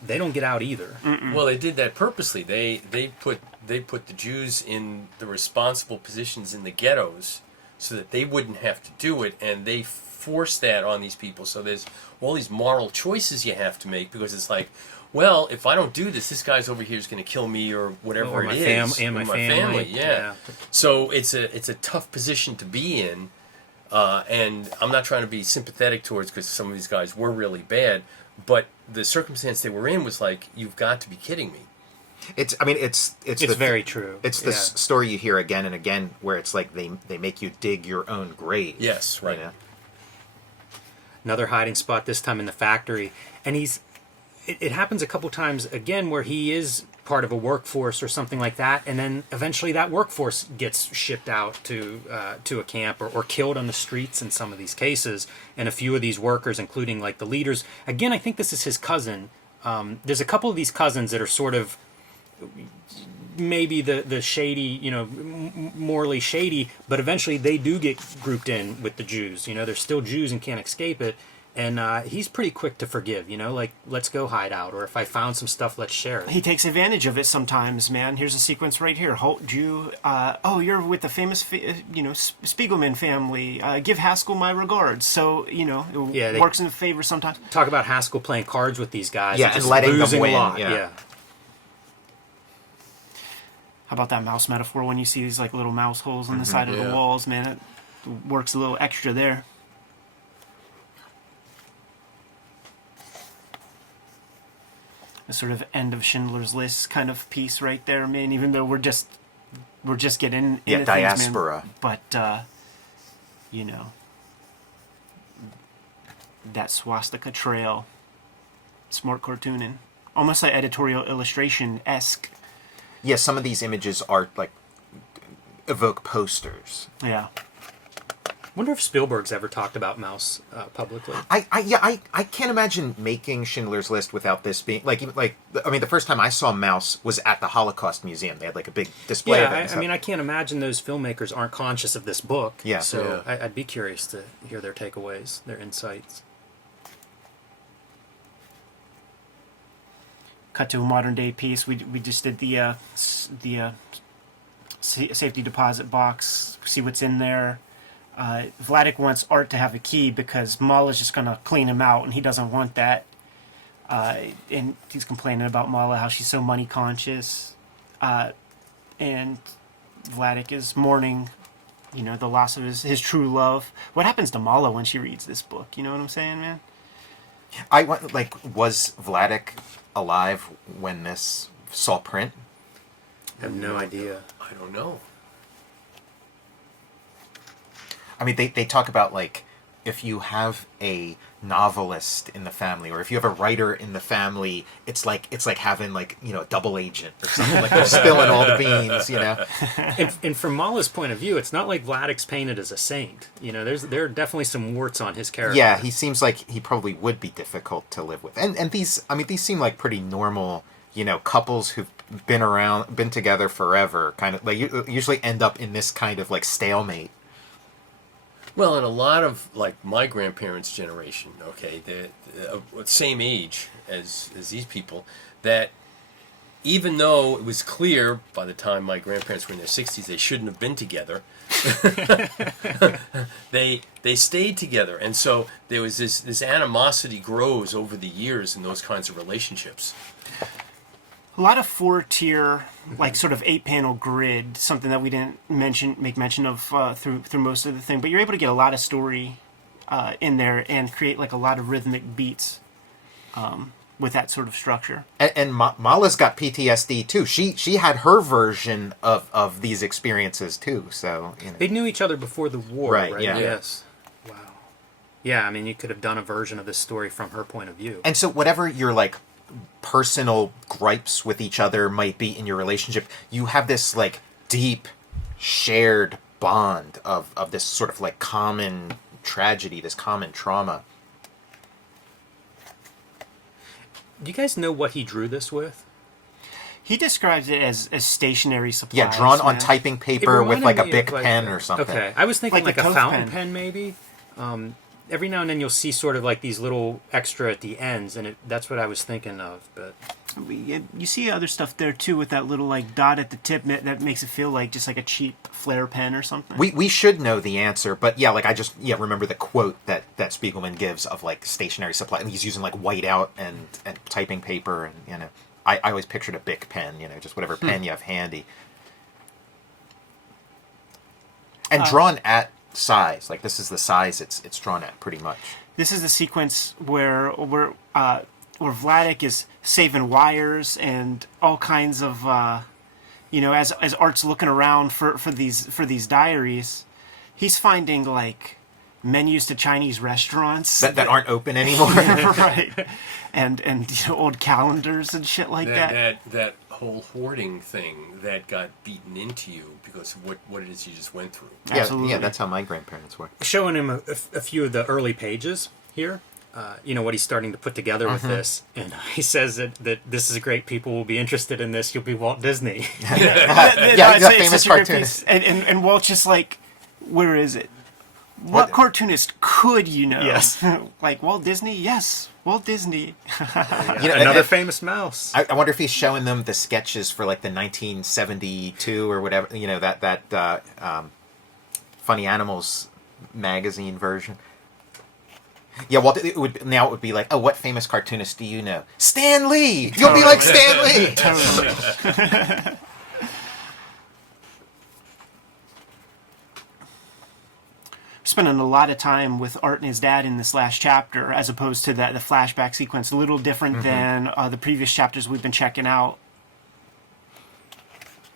They don't get out either. Well, they did that purposely. They put the Jews in the responsible positions in the ghettos so that they wouldn't have to do it, and they forced that on these people. So there's all these moral choices you have to make, because it's like, well, if I don't do this, this guy's over here is going to kill me or whatever Or my it is. and my Or family. yeah. So it's a tough position to be in, and I'm not trying to be sympathetic towards, because some of these guys were really bad, but the circumstance they were in was like, you've got to be kidding me. It's Very true. It's the story you hear again and again, where it's like they make you dig your own grave. Yes, right. You know? Another hiding spot, this time in the factory, and it happens a couple times again where he is part of a workforce or something like that, and then eventually that workforce gets shipped out to a camp or killed on the streets in some of these cases. And a few of these workers, including like the leaders, again, I think this is his cousin. There's a couple of these cousins that are sort of maybe the shady, you know, morally shady, but eventually they do get grouped in with the Jews. You know, they're still Jews and can't escape it. And he's pretty quick to forgive, you know, like, let's go hide out, or if I found some stuff, let's share it. He takes advantage of it sometimes, man. Here's a sequence right here. Jew, you're with the famous, Spiegelman family. Give Haskell my regards. So, you know, it works in favor sometimes. Talk about Haskell playing cards with these guys. Yeah, and just letting them losing win, a lot. yeah. How about that mouse metaphor? When you see these like little mouse holes on the side of the walls, man, it works a little extra there. A sort of end of Schindler's List kind of piece right there, man. Even though we're just getting into diaspora. Things, man. But you know, that swastika trail, smart cartooning, almost like editorial illustration-esque. Yeah, some of these images are like evoke posters. Yeah. Wonder if Spielberg's ever talked about MAUS publicly. I can't imagine making Schindler's List without this being I mean, the first time I saw MAUS was at the Holocaust Museum. They had like a big display of it. I mean, I can't imagine those filmmakers aren't conscious of this book. Yeah. So I'd be curious to hear their takeaways, their insights. Cut to a modern day piece. We just did the safety deposit box. See what's in there. Vladik wants Art to have a key because Mala is just going to clean him out, and he doesn't want that. And he's complaining about Mala, how she's so money conscious. And Vladik is mourning, you know, the loss of his true love. What happens to Mala when she reads this book? You know what I'm saying, man? Was Vladik alive when this saw print? I have no idea. I don't know. I mean, they talk about, like, if you have a novelist in the family, or if you have a writer in the family, it's like having, like, you know, a double agent or something. Like, they're spilling all the beans, you know? And from Mala's point of view, it's not like Vladik's painted as a saint. You know, there are definitely some warts on his character. Yeah, he seemes like he probably would be difficult to live with. And these seem like pretty normal, you know, couples who've been together forever, kind of, like, usually end up in this kind of, like, stalemate. Well, and a lot of, like, my grandparents' generation, okay, the same age as these people, that even though it was clear by the time my grandparents were in their 60s they shouldn't have been together, they stayed together. And so there was this animosity grows over the years in those kinds of relationships. A lot of 4-tier, like sort of 8-panel grid, something that we didn't make mention of through most of the thing. But you're able to get a lot of story in there and create like a lot of rhythmic beats with that sort of structure. And Mala's got PTSD too. She had her version of these experiences too. So you know. They knew each other before the war, right? Yeah. Yes. Wow. Yeah, I mean, you could have done a version of this story from her point of view. And so whatever your like personal gripes with each other might be in your relationship, you have this like deep shared bond of this sort of like common tragedy, this common trauma. Do you guys know what he drew this with? He describes it as stationary supplies. Yeah, drawn on man. typing It paper with reminded like a me Bic of, like, pen or something. Okay, I was thinking Like like the a Coke fountain pen. pen maybe. Every now and then you'll see sort of like these little extra at the ends, and that's what I was thinking of. But You see other stuff there too with that little like dot at the tip that makes it feel like just like a cheap flare pen or something. We should know the answer, but yeah, like I just remember the quote that Spiegelman gives of like stationary supply, and he's using like whiteout and typing paper, and you know, I always pictured a Bic pen, you know, just whatever pen you have handy, and drawn at size. Like this is the size it's drawn at pretty much. This is the sequence where Vladik is saving wires and all kinds of, you know, as Art's looking around for these diaries, he's finding like menus to Chinese restaurants That aren't open anymore. right, and you know, old calendars and shit like that. That whole hoarding thing that got beaten into you because of what it is you just went through. Absolutely. Yeah, that's how my grandparents were. showing him a few of the early pages here. You know what he's starting to put together with this, and he says that this is great. People will be interested in this. You'll be Walt Disney. Yeah, he's a famous such a great cartoonist. piece. And Walt's just like, where is it? What cartoonist could you know? Yes. Like Walt Disney? Yes, Walt Disney. You know, Another and- famous mouse. I wonder if he's showing them the sketches for like the 1972 or whatever, you know, that Funny Animals magazine version. Yeah, well, it would be like, oh, what famous cartoonist do you know? Stan Lee! You'll be like Stan Lee! Totally. spending a lot of time with Art and his dad in this last chapter, as opposed to the flashback sequence. A little different than the previous chapters we've been checking out.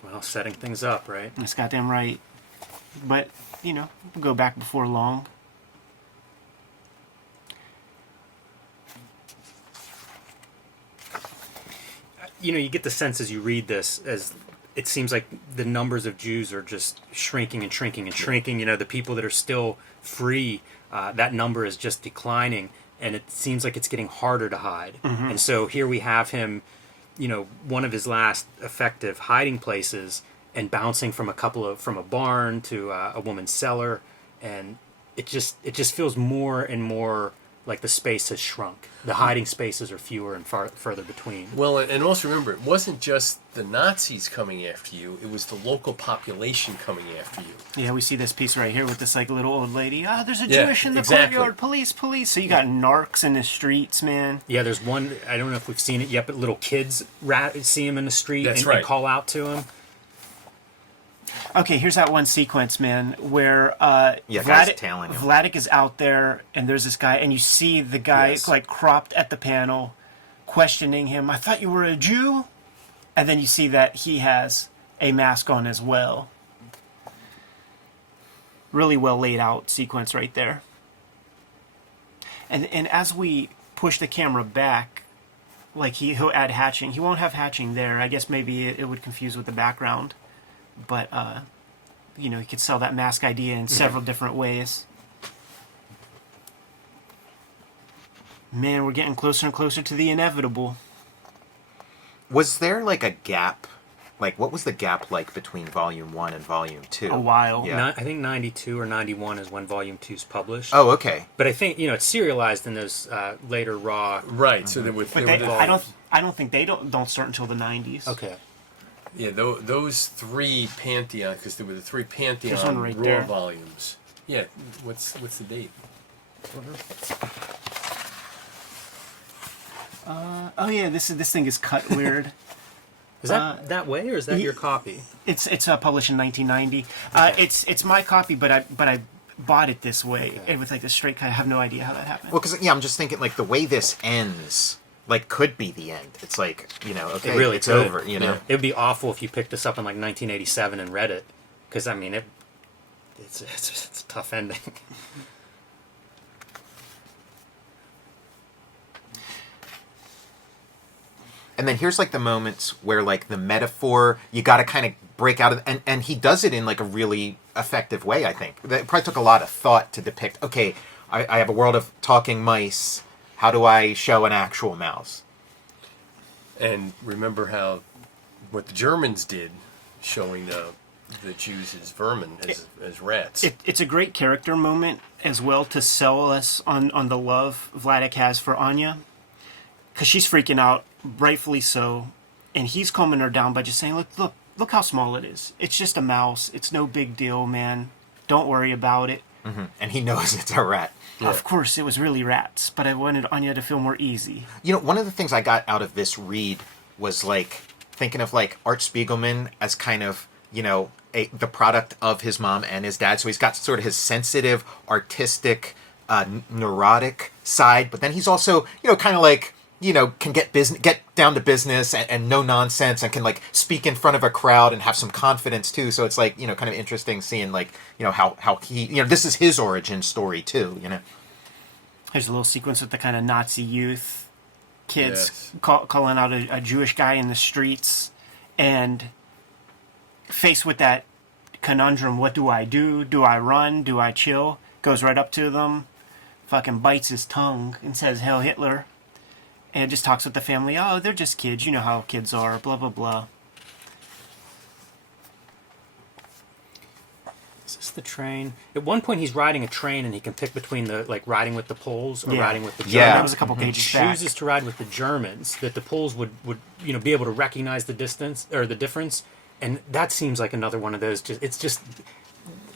Well, setting things up, right? That's goddamn right. But, you know, we'll go back before long. You know, you get the sense as you read this, as it seems like the numbers of Jews are just shrinking and shrinking and shrinking. You know, the people that are still free, that number is just declining, and it seems like it's getting harder to hide. And so here we have him, you know, one of his last effective hiding places, and bouncing from a barn to a woman's cellar, and it just feels more and more like the space has shrunk. The hiding spaces are fewer and further between. Well, and also remember, it wasn't just the Nazis coming after you, it was the local population coming after you. Yeah, we see this piece right here with this like little old lady. Ah, there's a Yeah, Jewish in the exactly. courtyard. Police, police. So you got narcs in the streets, man. Yeah, there's one, I don't know if we've seen it yet, but little kids see him in the street That's and right. call out to him. Okay, here's that one sequence, man, where guys tailing him. Vladik is out there, and there's this guy, and you see the guy Yes. like cropped at the panel, questioning him. I thought you were a Jew, and then you see that he has a mask on as well. Really well laid out sequence right there. And as we push the camera back, like he'll add hatching. He won't have hatching there. I guess maybe it would confuse with the background. But, you know, he could sell that mask idea in several different ways. Man, we're getting closer and closer to the inevitable. Was there like a gap? Like, what was the gap like between Volume 1 and Volume 2? A while. Yeah. I think 92 or 91 is when Volume 2 is published. Oh, okay. But I think, you know, it's serialized in those later raw. Right, so there were, But there they, were I don't think they don't start until the 90s. Okay. yeah, those three Pantheon, because there were the three There's one Pantheon right raw there. volumes. Yeah, what's the date? Oh yeah, this thing is cut weird. Is that that way, or is that your copy? It's published in 1990. It's my copy, but I bought it this way with like the straight cut. I have no idea how that happened. Well, because, I'm just thinking, like, the way this ends, like, could be the end. It's like, you know, okay, It really it's could. over, you know? It would be awful if you picked this up in like 1987 and read it, because I mean, it's a tough ending. And then here's, like, the moments where, like, the metaphor, you got to kind of break out of... And he does it in, like, a really effective way, I think. It probably took a lot of thought to depict, okay, I have a world of talking mice. How do I show an actual mouse? And remember how what the Germans did, showing the Jews as vermin, as rats. It's a great character moment as well to sell us on the love Vladik has for Anya, because she's freaking out, rightfully so, and he's calming her down by just saying, look how small it is. It's just a mouse. It's no big deal, man. Don't worry about it. Mm-hmm. And he knows it's a rat. Yeah. Of course, it was really rats, but I wanted Anya to feel more easy. You know, one of the things I got out of this read was, like, thinking of, like, Art Spiegelman as kind of, you know, the product of his mom and his dad. So he's got sort of his sensitive, artistic, neurotic side, but then he's also, you know, kind of like, you know, can get down to business and no nonsense, and can, like, speak in front of a crowd and have some confidence too. So it's, like, you know, kind of interesting seeing, like, you know, how he, you know, this is his origin story too, you know. There's a little sequence with the kind of Nazi youth kids Yes. calling out a Jewish guy in the streets, and faced with that conundrum, what do I do? Do I run? Do I chill? Goes right up to them, fucking bites his tongue and says, "Hail Hitler." And just talks with the family. Oh, they're just kids. You know how kids are. Blah, blah, blah. Is this the train? At one point, he's riding a train, and he can pick between the riding with the Poles or Yeah. riding with the Germans. Yeah. That was a couple pages He back. chooses to ride with the Germans. That the Poles would you know be able to recognize the distance or the difference, and that seems like another one of those. It's just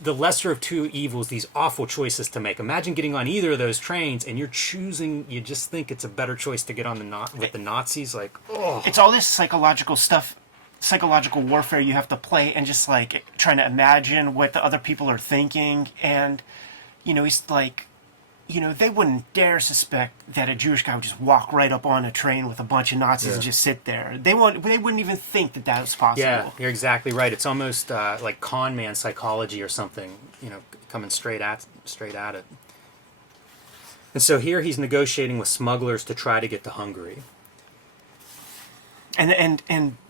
the lesser of two evils. These awful choices to make. Imagine getting on either of those trains, and you're choosing. You just think it's a better choice to get on with the Nazis. Like, oh, It's all this psychological stuff, psychological warfare you have to play, and just like trying to imagine what the other people are thinking. And he's like, they wouldn't dare suspect that a Jewish guy would just walk right up on a train with a bunch of Nazis and just sit there. They wouldn't even think that was possible. Yeah, you're exactly right. It's almost like con man psychology or something, coming straight at it. And so here he's negotiating with smugglers to try to get to Hungary. And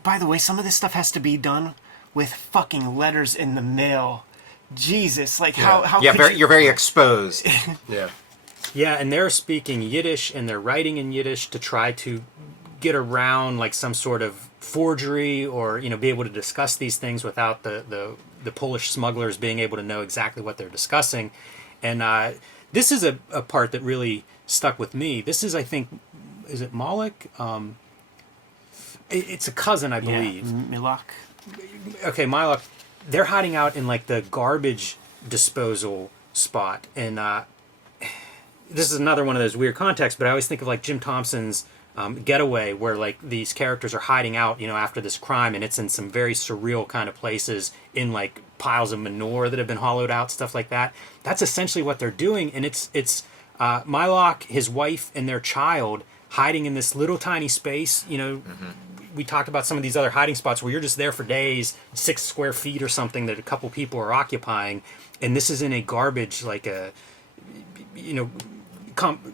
by the way, some of this stuff has to be done with fucking letters in the mail. Jesus, like how you're very exposed. Yeah. Yeah, and they're speaking Yiddish and they're writing in Yiddish to try to get around like some sort of forgery or be able to discuss these things without the Polish smugglers being able to know exactly what they're discussing. And this is a part that really stuck with me. This is, I think, is it Moloch? It's a cousin, I believe. Milok. Okay, Moloch. They're hiding out in like the garbage disposal spot, and this is another one of those weird contexts. But I always think of like Jim Thompson's Getaway, where like these characters are hiding out, after this crime, and it's in some very surreal kind of places, in like piles of manure that have been hollowed out, stuff like that. That's essentially what they're doing, and it's Moloch, his wife, and their child hiding in this little tiny space. We talked about some of these other hiding spots where you're just there for days, 6 square feet or something that a couple people are occupying, and this is in a garbage, like a,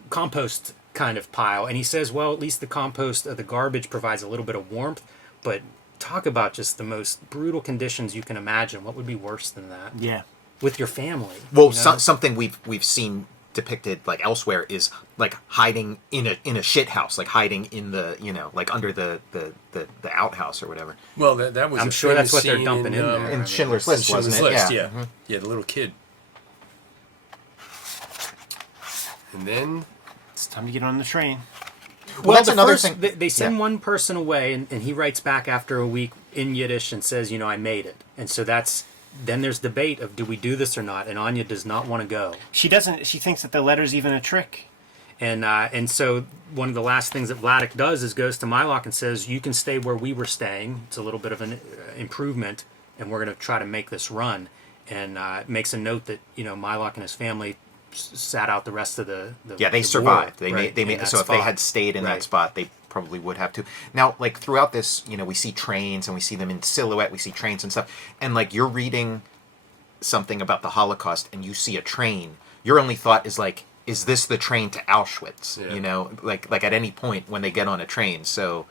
compost kind of pile. And he says, well, at least the compost, the garbage provides a little bit of warmth, but talk about just the most brutal conditions you can imagine. What would be worse than that? Yeah. With your family. Well, something we've seen depicted like elsewhere is like hiding in a shit house, like hiding in the like under the outhouse or whatever. Well, that was. I'm sure that's what they're dumping in there. In Schindler's List, wasn't it? List, Yeah. yeah. Mm-hmm. Yeah, the little kid. And then It's time to get on the train. Well, that's another first, thing. They send one person away, and he writes back after a week in Yiddish and says, I made it. And so then there's debate of, do we do this or not? And Anya does not want to go. She doesn't. She thinks that the letter's even a trick. And so one of the last things that Vladik does is goes to Mylok and says, you can stay where we were staying. It's a little bit of an improvement, and we're going to try to make this run. And makes a note that, Mylok and his family sat out the rest of the they survived. They made so if they had stayed in that spot, they probably would have to. Now, like throughout this, we see trains and we see them in silhouette. We see trains and stuff, and like you're reading something about the Holocaust and you see a train. Your only thought is like, is this the train to Auschwitz? Yeah. Like at any point when they get on a train. So,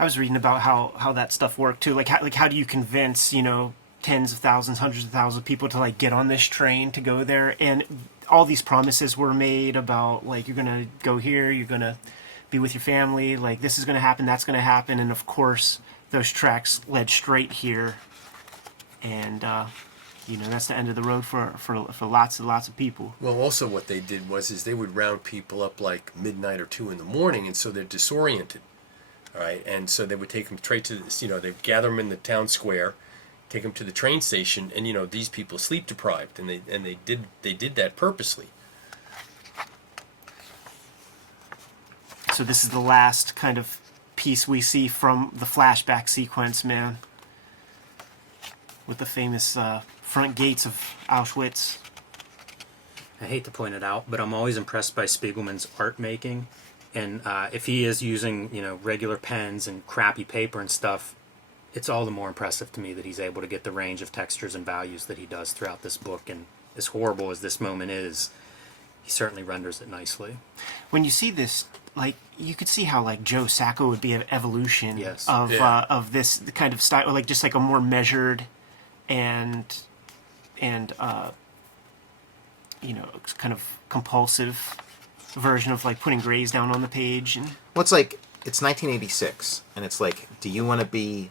I was reading about how that stuff worked too. Like how do you convince tens of thousands, hundreds of thousands of people to like get on this train to go there? And all these promises were made about like, you're gonna go here, you're gonna be with your family, like this is gonna happen, that's gonna happen, and of course those tracks led straight here, and that's the end of the road for lots and lots of people. Well, also what they did is they would round people up like midnight or 2 in the morning, and so they're disoriented. All right, and so they would take them straight to this, they'd gather them in the town square, take them to the train station, and these people sleep deprived, and they did that purposely. So this is the last kind of piece we see from the flashback sequence, man, with the famous front gates of Auschwitz. I hate to point it out, but I'm always impressed by Spiegelman's art making. And if he is using, regular pens and crappy paper and stuff, it's all the more impressive to me that he's able to get the range of textures and values that he does throughout this book. And as horrible as this moment is, he certainly renders it nicely. When you see this, like, you could see how, like, Joe Sacco would be an evolution of this kind of style, like, just like a more measured and kind of compulsive version of like putting grays down on the page. And well, it's like it's 1986, and it's like, do you want to be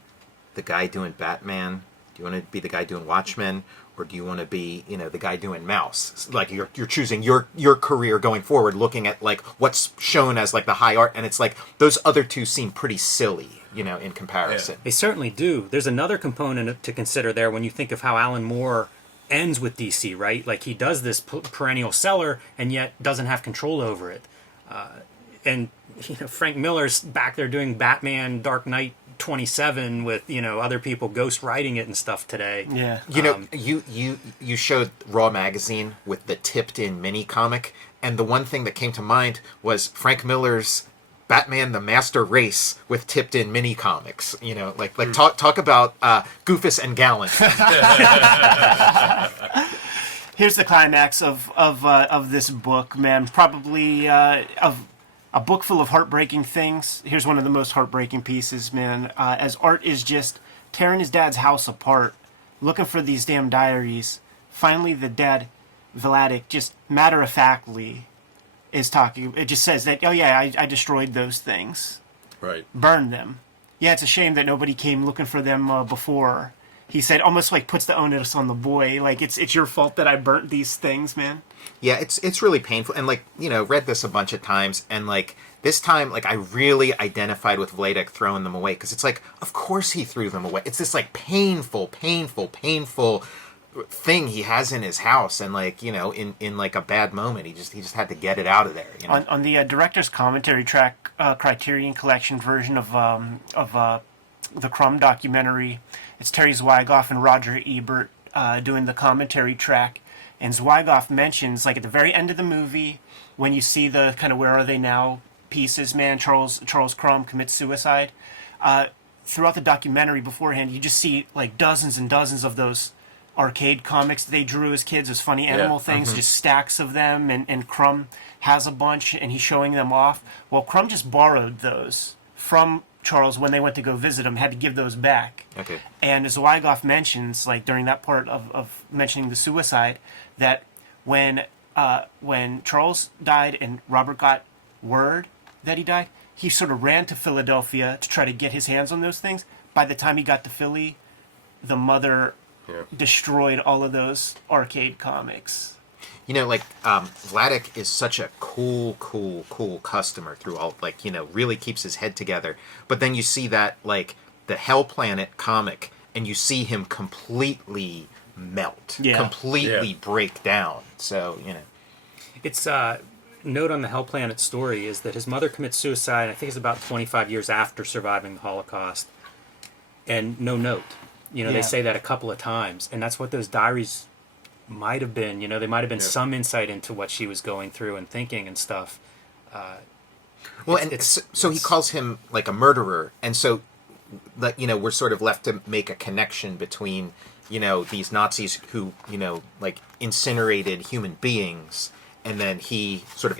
the guy doing Batman? Do you want to be the guy doing Watchmen, or do you want to be the guy doing MAUS? Like you're choosing your career going forward, looking at like what's shown as like the high art, and it's like those other two seem pretty silly, in comparison. They certainly do. There's another component to consider there when you think of how Alan Moore ends with DC, right? Like he does this perennial seller and yet doesn't have control over it. And Frank Miller's back there doing Batman, Dark Knight 27 with, other people ghost writing it and stuff today. Yeah. You showed Raw magazine with the tipped in mini comic, and the one thing that came to mind was Frank Miller's Batman the Master Race with tipped in mini comics. Talk about Goofus and Gallant. Here's the climax of this book, man. Probably of a book full of heartbreaking things. Here's one of the most heartbreaking pieces, man. As Art is just tearing his dad's house apart, looking for these damn diaries. Finally, the dad, Vladik, just matter-of-factly is talking. It just says that, oh yeah, I destroyed those things. Right. Burned them. Yeah, it's a shame that nobody came looking for them before. He said, almost like puts the onus on the boy. Like, it's your fault that I burnt these things, man. Yeah, it's really painful. And, read this a bunch of times. And, this time, I really identified with Vladik throwing them away. Because it's of course he threw them away. It's this, painful thing he has in his house. And, in a bad moment, he just had to get it out of there. On the director's commentary track, Criterion Collection version of the Crumb documentary, it's Terry Zwigoff and Roger Ebert doing the commentary track. And Zwigoff mentions, at the very end of the movie, when you see the kind of where are they now pieces, man, Charles Crumb commits suicide. Throughout the documentary beforehand, you just see, dozens and dozens of those arcade comics that they drew as kids, those funny animal things, just stacks of them, and Crumb has a bunch, and he's showing them off. Well, Crumb just borrowed those from Charles when they went to go visit him, had to give those back. Okay. And as Zwigoff mentions, during that part of mentioning the suicide, that when Charles died and Robert got word that he died, he sort of ran to Philadelphia to try to get his hands on those things. By the time he got to Philly, the mother destroyed all of those arcade comics. Vladik is such a cool customer through all, really keeps his head together. But then you see that, the Hell Planet comic, and you see him completely melt, completely break down. So, It's note on the Hell Planet story is that his mother commits suicide, I think it's about 25 years after surviving the Holocaust. And no note. They say that a couple of times. And that's what those diaries might have been. They might have been some insight into what she was going through and thinking and stuff. So he calls him a murderer, and so we're sort of left to make a connection between these Nazis who incinerated human beings, and then he sort of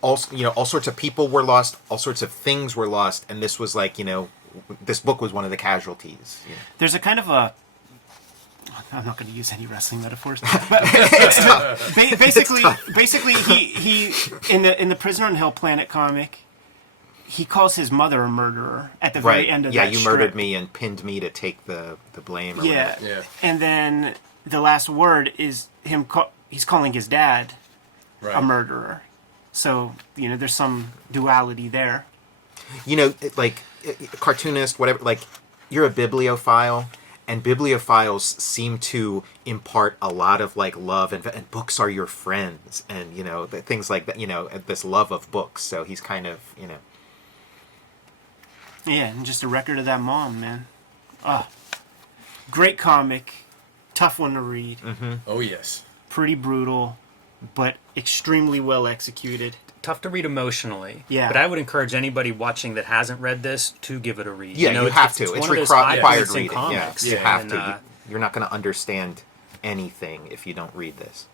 all sorts of people were lost, all sorts of things were lost, and this was this book was one of the casualties. There's a kind of a, I'm not going to use any wrestling metaphors, but it's tough. Basically, he in the Prisoner on Hell Planet comic, he calls his mother a murderer at the very end of that you strip. murdered me and pinned me to take the blame. Or whatever. Yeah. And then the last word is him. He's calling his dad a murderer. So there's some duality there. Cartoonist, whatever. You're a bibliophile. And bibliophiles seem to impart a lot of love, and books are your friends, and things like that. This love of books. So he's kind of Yeah, and just a record of that mom, man. Great comic, tough one to read. Mm-hmm. Oh yes. Pretty brutal, but extremely well executed. Tough to read emotionally. Yeah. But I would encourage anybody watching that hasn't read this to give it a read. Yeah, you have to. It's It's one of those required high-points in reading. comics. You have And, to. You're not going to understand anything if you don't read this.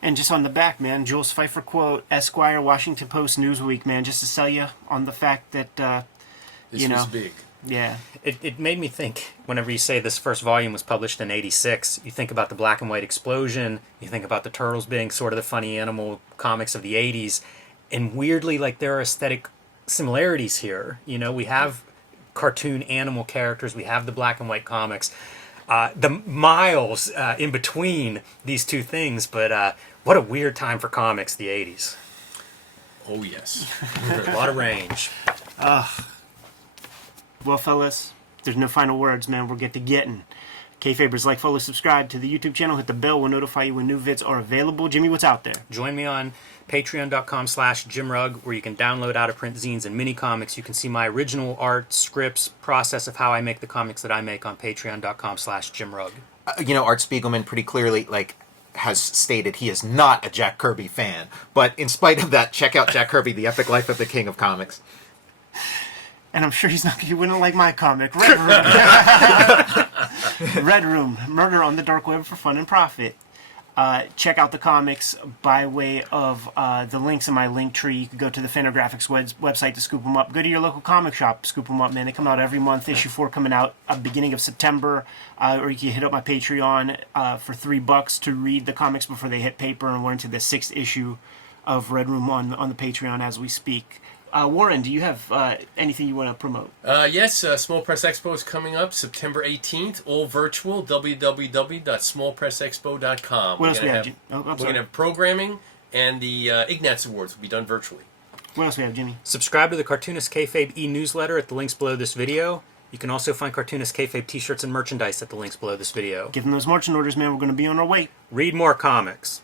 And just on the back, man, Jules Pfeiffer quote, Esquire, Washington Post, Newsweek, man, just to sell you on the fact that, This was big. Yeah. It made me think, whenever you say this first volume was published in 86, you think about the black and white explosion, you think about the Turtles being sort of the funny animal comics of the 80s, and weirdly, there are aesthetic similarities here. We have cartoon animal characters, we have the black and white comics, the miles in between these two things, but what a weird time for comics, the 80s. Oh yes. A lot of range. Well, fellas, there's no final words, man. We'll get to getting. Kayfabers, like, follow, subscribe to the YouTube channel. Hit the bell. We'll notify you when new vids are available. Jimmy, what's out there? Join me on patreon.com/JimRug, where you can download out-of-print zines and mini comics. You can see my original art, scripts, process of how I make the comics that I make on patreon.com/JimRug. Art Spiegelman pretty clearly, has stated he is not a Jack Kirby fan. But in spite of that, check out Jack Kirby, The Epic Life of the King of Comics. And I'm sure he wouldn't like my comic, Red Room. Red Room, Murder on the Dark Web for Fun and Profit. Check out the comics by way of the links in my link tree. You can go to the Fantagraphics website to scoop them up. Go to your local comic shop, scoop them up, man. They come out every month. Issue 4 coming out beginning of September. Or you can hit up my Patreon for $3 to read the comics before they hit paper. And we're into the 6th issue of Red Room on the Patreon as we speak. Warren, do you have anything you want to promote? Yes, Small Press Expo is coming up September 18th, all virtual, www.smallpressexpo.com. What else we have, Jim? We're going to have programming, and the Ignatz Awards will be done virtually. What else we have, Jimmy? Subscribe to the Cartoonist Kayfabe e-newsletter at the links below this video. You can also find Cartoonist Kayfabe t-shirts and merchandise at the links below this video. Give them those marching orders, man. We're going to be on our way. Read more comics.